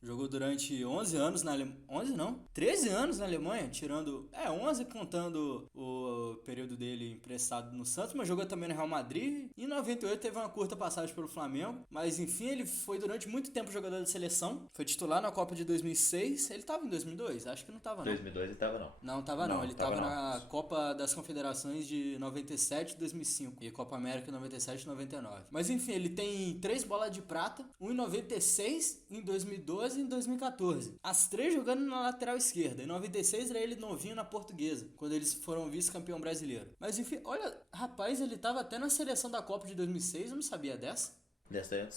jogou durante 11 anos na Alemanha. 11 não, 13 anos na Alemanha, tirando 11 contando o período dele emprestado no Santos, mas jogou também no Real Madrid. E em 98 teve uma curta passagem pelo Flamengo, mas enfim, ele foi durante muito tempo jogador de seleção. Foi titular na Copa de 2006. Ele tava em 2002? Acho que não tava, não. 2002 ele tava, não. Não, tava não. Ele tava não. na Copa das Confederações de 97 e 2005 e Copa América 97 e 99. Mas enfim, ele tem 3 bolas de prata, um em 96, em 2012 e em 2014. As 3 jogando na lateral esquerda. Em 96 era ele novinho na Portuguesa, quando eles foram vice-campeão brasileiro. Mas enfim, olha, rapaz, ele tava até na seleção da Copa de 2006, eu não sabia dessa.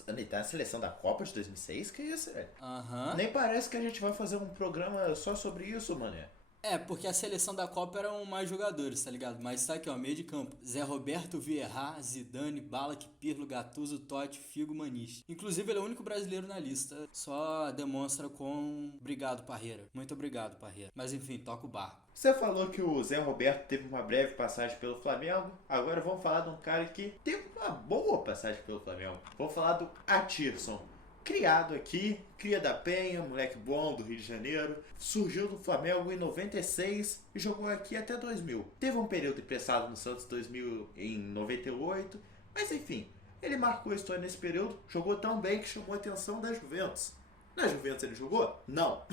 Ele tá na seleção da Copa de 2006? Que isso, velho? Aham. Nem parece que a gente vai fazer um programa só sobre isso, mané. É, porque a seleção da Copa eram mais jogadores, tá ligado? Mas tá aqui, ó, meio de campo. Zé Roberto, Vieira, Zidane, Ballack, Pirlo, Gattuso, Totti, Figo, Maniche. Inclusive, ele é o único brasileiro na lista. Só demonstra com... Obrigado, Parreira. Muito obrigado, Parreira. Mas enfim, toca o barco. Você falou que o Zé Roberto teve uma breve passagem pelo Flamengo. Agora vamos falar de um cara que teve uma boa passagem pelo Flamengo. Vamos falar do Atirson. Criado aqui, cria da Penha, moleque bom do Rio de Janeiro. Surgiu do Flamengo em 96 e jogou aqui até 2000. Teve um período emprestado no Santos 2000 em 98. Mas enfim, ele marcou a história nesse período. Jogou tão bem que chamou a atenção da Juventus. Na Juventus ele jogou? Não.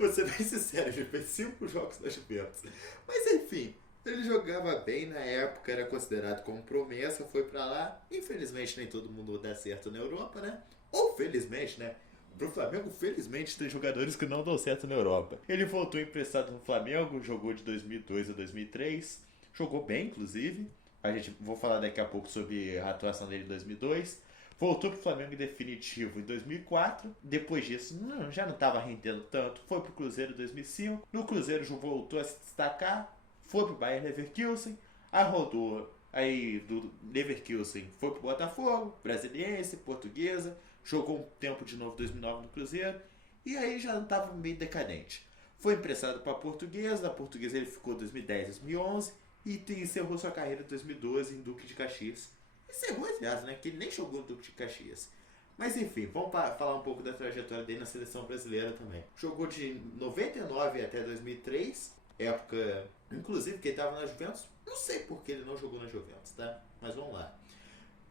Vou ser bem sincero, ele fez 5 jogos na Juventus. Mas enfim, ele jogava bem na época, era considerado como promessa, foi pra lá. Infelizmente nem todo mundo dá certo na Europa, né? Ou felizmente, né? Pro Flamengo, felizmente, tem jogadores que não dão certo na Europa. Ele voltou emprestado no Flamengo, jogou de 2002 a 2003. Jogou bem, inclusive. Vou falar daqui a pouco sobre a atuação dele em 2002. Voltou pro Flamengo em definitivo em 2004. Depois disso, já não estava rendendo tanto. Foi pro Cruzeiro em 2005. No Cruzeiro voltou a se destacar. Foi pro Bayer Leverkusen. Aí rodou. Aí do Leverkusen foi pro Botafogo, Brasiliense, Portuguesa. Jogou um tempo de novo em 2009 no Cruzeiro. E aí já estava meio decadente. Foi emprestado para a Portuguesa. Na Portuguesa ele ficou 2010, 2011. E encerrou sua carreira em 2012 em Duque de Caxias. Encerrou, aliás, né? Que ele nem jogou no Duque de Caxias. Mas enfim, vamos falar um pouco da trajetória dele na seleção brasileira também. Jogou de 99 até 2003. Época, inclusive, que ele estava na Juventus. Não sei por que ele não jogou na Juventus, tá? Mas vamos lá.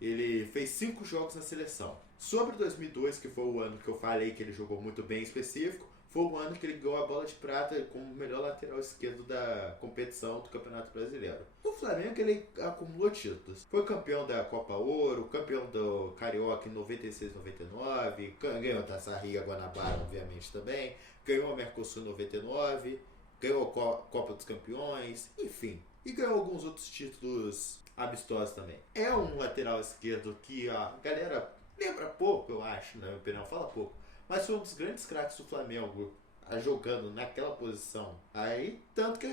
Ele fez 5 jogos na seleção. Sobre 2002, que foi o ano que eu falei que ele jogou muito bem específico, foi o ano que ele ganhou a bola de prata como o melhor lateral esquerdo da competição do Campeonato Brasileiro. No Flamengo ele acumulou títulos. Foi campeão da Copa Ouro, campeão do Carioca em 96, 99, ganhou a Taça Rio Guanabara, obviamente, também, ganhou a Mercosul em 99, ganhou a Copa dos Campeões, enfim. E ganhou alguns outros títulos amistosos também. É um lateral esquerdo que a galera lembra pouco, eu acho, na minha opinião, fala pouco. Mas foi um dos grandes craques do Flamengo jogando naquela posição. Aí, tanto que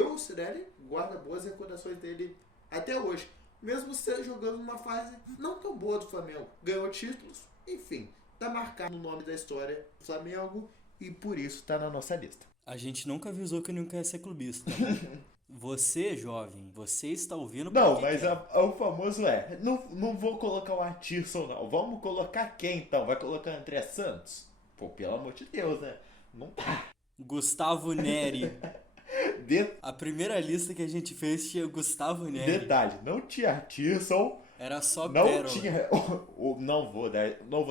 o Cirelli guarda boas recordações dele até hoje. Mesmo jogando numa fase não tão boa do Flamengo. Ganhou títulos, enfim. Tá marcado no nome da história do Flamengo e por isso tá na nossa lista. A gente nunca avisou que nunca ia ser clubista. Você, jovem, você está ouvindo... Não, mas o famoso não vou colocar o Atirson, não. Vamos colocar quem, então? Vai colocar André Santos? Pô, pelo amor de Deus, né? Não tá. Gustavo Neri. A primeira lista que a gente fez tinha Gustavo Neri. Detalhe, não tinha Atirson. Era só não pérola. Tinha, não vou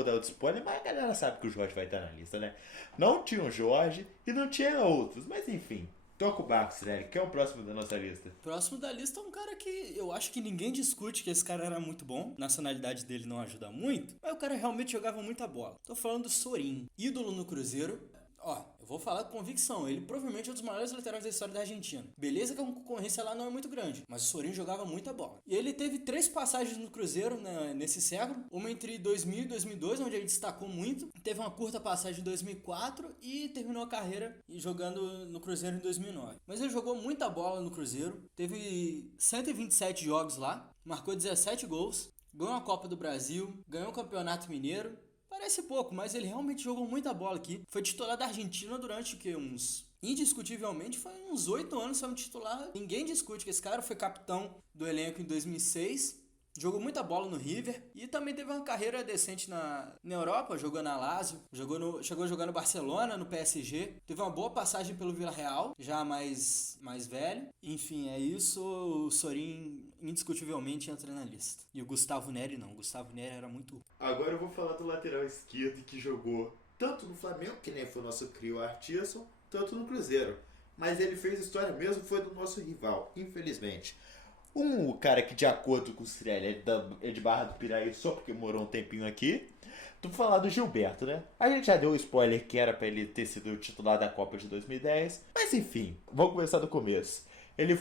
dar outro spoiler, mas a galera sabe que o Jorge vai estar na lista, né? Não tinha o Jorge e não tinha outros, mas enfim. Toca o barco, Cirelli. Quem é o próximo da nossa lista? Próximo da lista é um cara que eu acho que ninguém discute que esse cara era muito bom. A nacionalidade dele não ajuda muito, mas o cara realmente jogava muita bola. Tô falando do Sorin, ídolo no Cruzeiro. Ó, eu vou falar com convicção, ele provavelmente é um dos maiores laterais da história da Argentina. Beleza que a concorrência lá não é muito grande, mas o Sorin jogava muita bola. E ele teve 3 passagens no Cruzeiro, né, nesse século, uma entre 2000 e 2002, onde ele destacou muito, teve uma curta passagem em 2004 e terminou a carreira jogando no Cruzeiro em 2009. Mas ele jogou muita bola no Cruzeiro, teve 127 jogos lá, marcou 17 gols, ganhou a Copa do Brasil, ganhou o Campeonato Mineiro. Parece pouco, mas ele realmente jogou muita bola aqui. Foi titular da Argentina durante indiscutivelmente, foi uns 8 anos sendo titular. Ninguém discute que esse cara foi capitão do elenco em 2006. Jogou muita bola no River e também teve uma carreira decente na Europa, jogou na Lazio, chegou a jogar no Barcelona, no PSG, teve uma boa passagem pelo Villarreal, já mais velho. Enfim, é isso, o Sorin indiscutivelmente entra na lista. E o Gustavo Neri não, o Gustavo Neri era muito... Agora eu vou falar do lateral esquerdo que jogou tanto no Flamengo, que nem foi o nosso crio Artisson, tanto no Cruzeiro. Mas ele fez história mesmo, foi do nosso rival, infelizmente. Um cara que, de acordo com o Cirelli, é de Barra do Piraí só porque morou um tempinho aqui. Tu falar do Gilberto, né? A gente já deu o spoiler que era pra ele ter sido o titular da Copa de 2010. Mas enfim, vamos começar do começo. Ele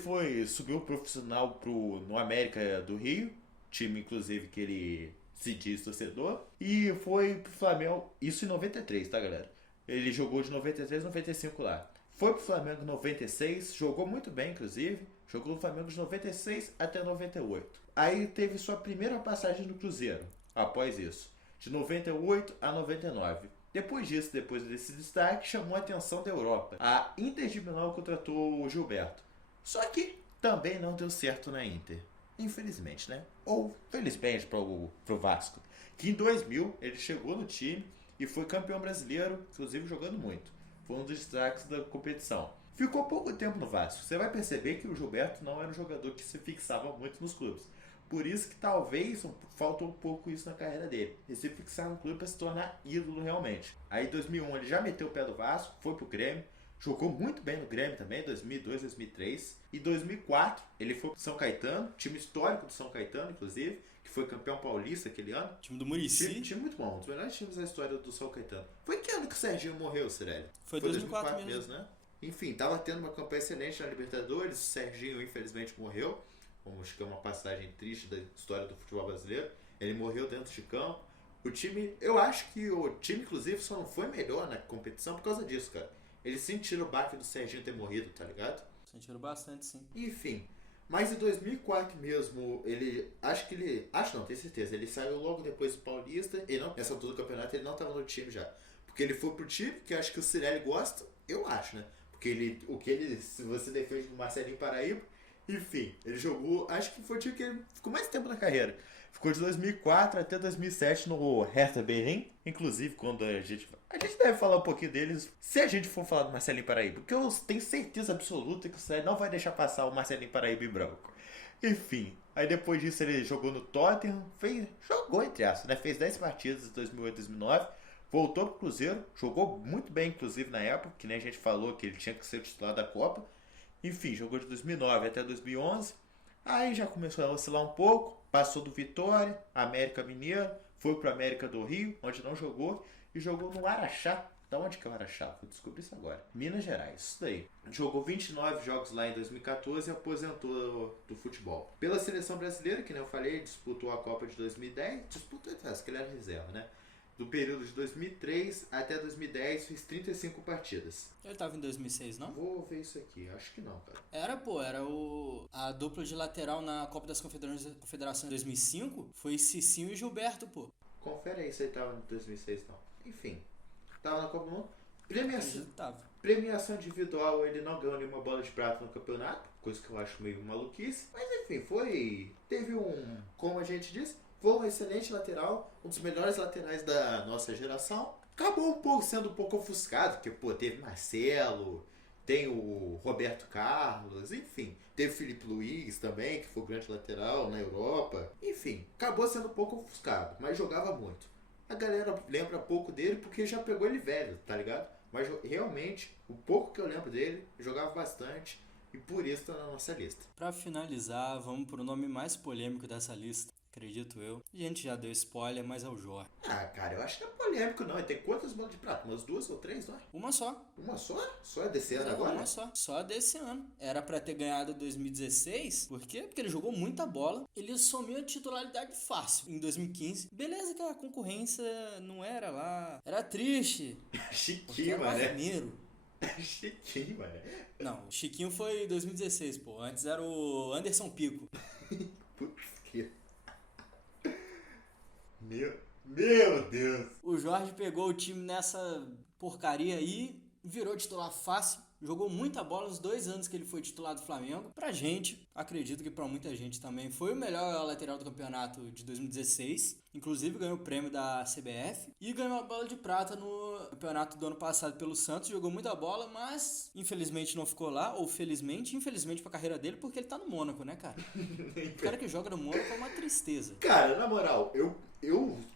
subiu profissional no América do Rio, time inclusive que ele se diz torcedor. E foi pro Flamengo, isso em 93, tá, galera? Ele jogou de 93 a 95 lá. Foi pro Flamengo em 96, jogou muito bem, inclusive. Jogou no Flamengo de 96 até 98. Aí teve sua primeira passagem no Cruzeiro, após isso, de 98 a 99. Depois desse destaque, chamou a atenção da Europa. A Inter de Milão contratou o Gilberto. Só que também não deu certo na Inter. Infelizmente, né? Ou felizmente pro Vasco. Que em 2000 ele chegou no time e foi campeão brasileiro, inclusive jogando muito. Foi um dos destaques da competição. Ficou pouco tempo no Vasco. Você vai perceber que o Gilberto não era um jogador que se fixava muito nos clubes. Por isso que talvez faltou um pouco isso na carreira dele. Ele se fixar no clube para se tornar ídolo realmente. Aí em 2001 ele já meteu o pé do Vasco, foi pro Grêmio. Jogou muito bem no Grêmio também, 2002, 2003. E 2004 ele foi pro São Caetano, time histórico do São Caetano, inclusive, que foi campeão paulista aquele ano. Time do Muricy. Time muito bom, um dos melhores times da história do São Caetano. Foi que ano que o Serginho morreu, Cirelli? Foi 2004 mesmo, né? Enfim, tava tendo uma campanha excelente na Libertadores. O Serginho infelizmente morreu. Acho que é uma passagem triste da história do futebol brasileiro. Ele morreu dentro de campo. O time, eu acho que o time inclusive só não foi melhor na competição por causa disso, cara. Eles sentiram o baque do Serginho ter morrido, tá ligado? Sentiram bastante, sim. Enfim, mas em 2004 mesmo, tenho certeza, ele saiu logo depois do Paulista. E não, nessa altura do campeonato ele não tava no time já. Porque ele foi pro time que eu acho que o Cirelli gosta, eu acho, né? Porque se você defende do Marcelinho Paraíba, enfim, ele jogou, acho que foi o time que ele ficou mais tempo na carreira. Ficou de 2004 até 2007 no Hertha Berlim. Inclusive, quando a gente deve falar um pouquinho deles, se a gente for falar do Marcelinho Paraíba, porque eu tenho certeza absoluta que o Cirelli não vai deixar passar o Marcelinho Paraíba em branco. Enfim, aí depois disso ele jogou no Tottenham, jogou entre aspas, né? Fez 10 partidas em 2008 e 2009. Voltou pro Cruzeiro, jogou muito bem, inclusive, na época, que nem a gente falou que ele tinha que ser o titular da Copa. Enfim, jogou de 2009 até 2011. Aí já começou a oscilar um pouco, passou do Vitória, América Mineiro, foi pro América do Rio, onde não jogou, e jogou no Araxá. Da onde que é o Araxá? Vou descobrir isso agora. Minas Gerais, isso daí. Jogou 29 jogos lá em 2014 e aposentou do futebol. Pela seleção brasileira, que nem eu falei, disputou a Copa de 2010. Disputou, porque ele era reserva, né? Do período de 2003 até 2010, fez 35 partidas. Ele tava em 2006, não? Vou ver isso aqui, acho que não, cara. Era a dupla de lateral na Copa das Confederações em 2005 foi Cicinho e Gilberto, pô. Confere aí se ele tava em 2006, não. Enfim, tava na Copa do Mundo. Premiação individual, ele não ganhou nenhuma bola de prata no campeonato, coisa que eu acho meio maluquice. Mas enfim, como a gente disse, foi um excelente lateral, um dos melhores laterais da nossa geração. Acabou sendo um pouco ofuscado, porque teve Marcelo, tem o Roberto Carlos, enfim. Teve Felipe Luiz também, que foi grande lateral na Europa. Enfim, acabou sendo um pouco ofuscado, mas jogava muito. A galera lembra pouco dele porque já pegou ele velho, tá ligado? Mas realmente, o pouco que eu lembro dele, jogava bastante. E por isso tá na nossa lista. Pra finalizar, vamos pro nome mais polêmico dessa lista. acredito eu. A gente já deu spoiler, mas é o Jorge. Ah, cara, eu acho que não é polêmico, não. Ele tem quantas bolas de prata? Umas 2 ou 3, não é? Uma só. Uma só? Só é desse ano agora? Uma só. Só desse ano. Era pra ter ganhado 2016. Por quê? Porque ele jogou muita bola. Ele assumiu a titularidade fácil em 2015. Beleza que a concorrência não era lá. Era triste. Porque Chiquinho, era o mané. Armeiro. Chiquinho, mané. Não, o Chiquinho foi 2016, pô. Antes era o Anderson Pico. Putz, que... Meu Deus. O Jorge pegou o time nessa porcaria aí, virou titular fácil, jogou muita bola nos 2 anos que ele foi titular do Flamengo. Pra gente, acredito que pra muita gente também, foi o melhor lateral do campeonato de 2016. Inclusive ganhou o prêmio da CBF e ganhou a bola de prata no campeonato do ano passado pelo Santos. Jogou muita bola, mas infelizmente não ficou lá, ou felizmente, infelizmente pra carreira dele, porque ele tá no Mônaco, né, cara? O cara que joga no Mônaco é uma tristeza. Cara, na moral,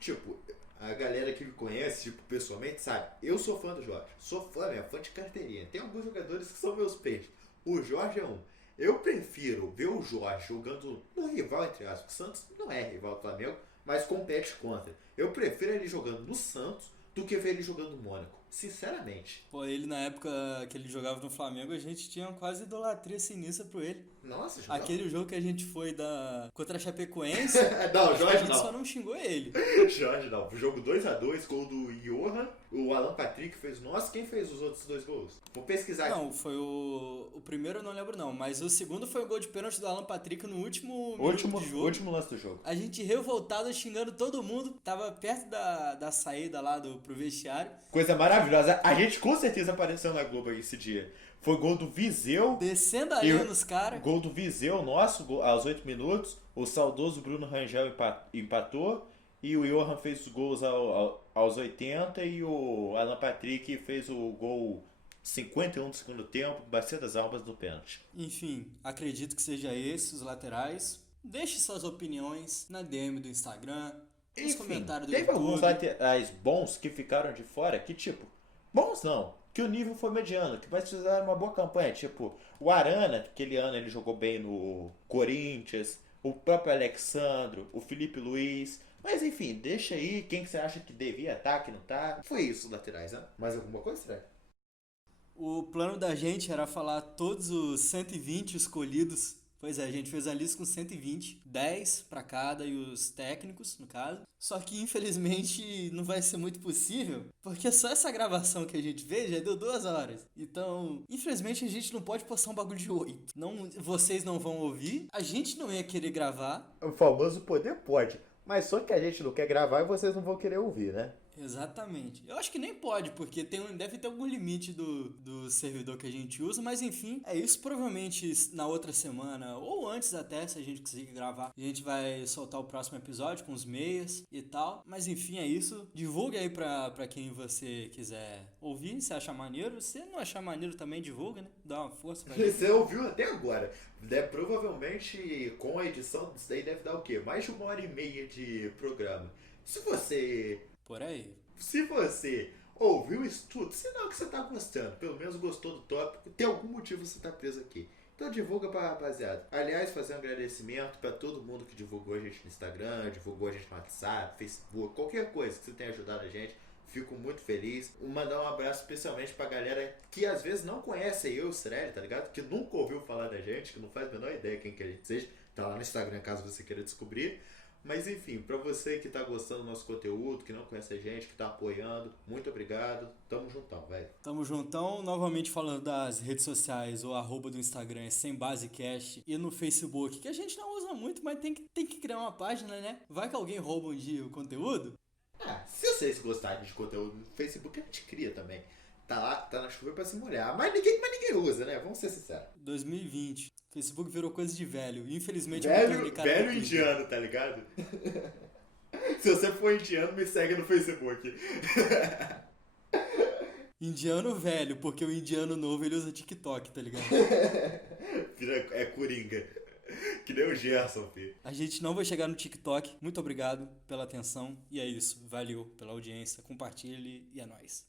tipo, a galera que me conhece, tipo, pessoalmente, sabe? Eu sou fã do Jorge. Sou fã mesmo, fã de carteirinha. Tem alguns jogadores que são meus peixes. O Jorge é um. Eu prefiro ver o Jorge jogando no rival, entre aspas. O Santos não é rival do Flamengo, mas compete contra. Eu prefiro ele jogando no Santos do que ver ele jogando no Mônaco. Sinceramente. Pô, ele na época que ele jogava no Flamengo, a gente tinha quase idolatria sinistra por ele. Nossa, jogava. Aquele jogo que a gente foi contra a Chapecoense, Não, acho que a Jorge gente não. só não xingou ele. Jorge não. O jogo 2x2, gol do Johan. O Alan Patrick fez. Nossa, quem fez os outros 2 gols? Vou pesquisar aqui. Não, foi o primeiro eu não lembro não, mas o segundo foi o gol de pênalti do Alan Patrick no último minuto de jogo. Último lance do jogo. A gente revoltado, xingando todo mundo, tava perto da saída lá pro vestiário. Coisa maravilhosa. A gente com certeza apareceu na Globo esse dia. Foi gol do Viseu. Descendo a linha nos caras. Gol do Viseu, nosso, aos 8 minutos. O saudoso Bruno Rangel empatou. E o Johan fez os gols aos 80. E o Alan Patrick fez o gol 51 do segundo tempo, bacia das almas do pênalti. Enfim, acredito que seja esse, os laterais. Deixe suas opiniões na DM do Instagram, nos Enfim, comentários do teve YouTube. alguns laterais bons que ficaram de fora, que tipo, bons não, que o nível foi mediano, que mas fizeram uma boa campanha, tipo, o Arana, aquele ano ele jogou bem no Corinthians, o próprio Alexandro, o Felipe Luiz, mas enfim, deixa aí quem que você acha que devia estar, que não tá. Foi isso os laterais, né? Mais alguma coisa, Estranho? O plano da gente era falar todos os 120 escolhidos. Pois é, a gente fez a lista com 120, 10 para cada e os técnicos, no caso. Só que infelizmente não vai ser muito possível, porque só essa gravação que a gente fez já deu 2 horas. Então, infelizmente a gente não pode postar um bagulho de 8. Não, vocês não vão ouvir, a gente não ia querer gravar. O famoso poder pode, mas só que a gente não quer gravar e vocês não vão querer ouvir, né? Exatamente. Eu acho que nem pode, porque deve ter algum limite do servidor que a gente usa, mas enfim, é isso. Provavelmente na outra semana, ou antes até, se a gente conseguir gravar, a gente vai soltar o próximo episódio com os meias e tal. Mas enfim, é isso. Divulgue aí pra quem você quiser ouvir, se achar maneiro. Se não achar maneiro também, divulga, né? Dá uma força pra gente. Você ouviu até agora. Provavelmente com a edição disso daí deve dar o quê? Mais de 1h30 de programa. Se você Por aí. ouviu isso tudo, sinal que você tá gostando. Pelo menos gostou do tópico. Tem algum motivo você tá preso aqui. Então divulga pra rapaziada. Aliás, fazer um agradecimento pra todo mundo que divulgou a gente no Instagram, divulgou a gente no WhatsApp, Facebook, qualquer coisa que você tenha ajudado a gente. Fico muito feliz. Mandar um abraço especialmente pra galera que às vezes não conhece eu e o Sireli, tá ligado? Que nunca ouviu falar da gente, que não faz a menor ideia quem que a gente seja. Tá lá no Instagram caso você queira descobrir. Mas enfim, pra você que tá gostando do nosso conteúdo, que não conhece a gente, que tá apoiando, muito obrigado. Tamo juntão, velho. Tamo juntão, novamente falando das redes sociais, o arroba do Instagram é SemBaseCast e no Facebook, que a gente não usa muito, mas tem que criar uma página, né? Vai que alguém rouba um dia o conteúdo? Ah, se vocês gostarem de conteúdo no Facebook, a gente cria também. Tá lá, tá na chuva pra se molhar. Mas ninguém usa, né? Vamos ser sinceros. 2020. Facebook virou coisa de velho. Infelizmente eu vou ter indicado Velho no Twitter. indiano, tá ligado? Se você for indiano, me segue no Facebook. Indiano velho, porque o indiano novo ele usa TikTok, tá ligado? É coringa. Que nem o Gerson, filho. A gente não vai chegar no TikTok. Muito obrigado pela atenção. E é isso. Valeu pela audiência. Compartilhe e é nóis.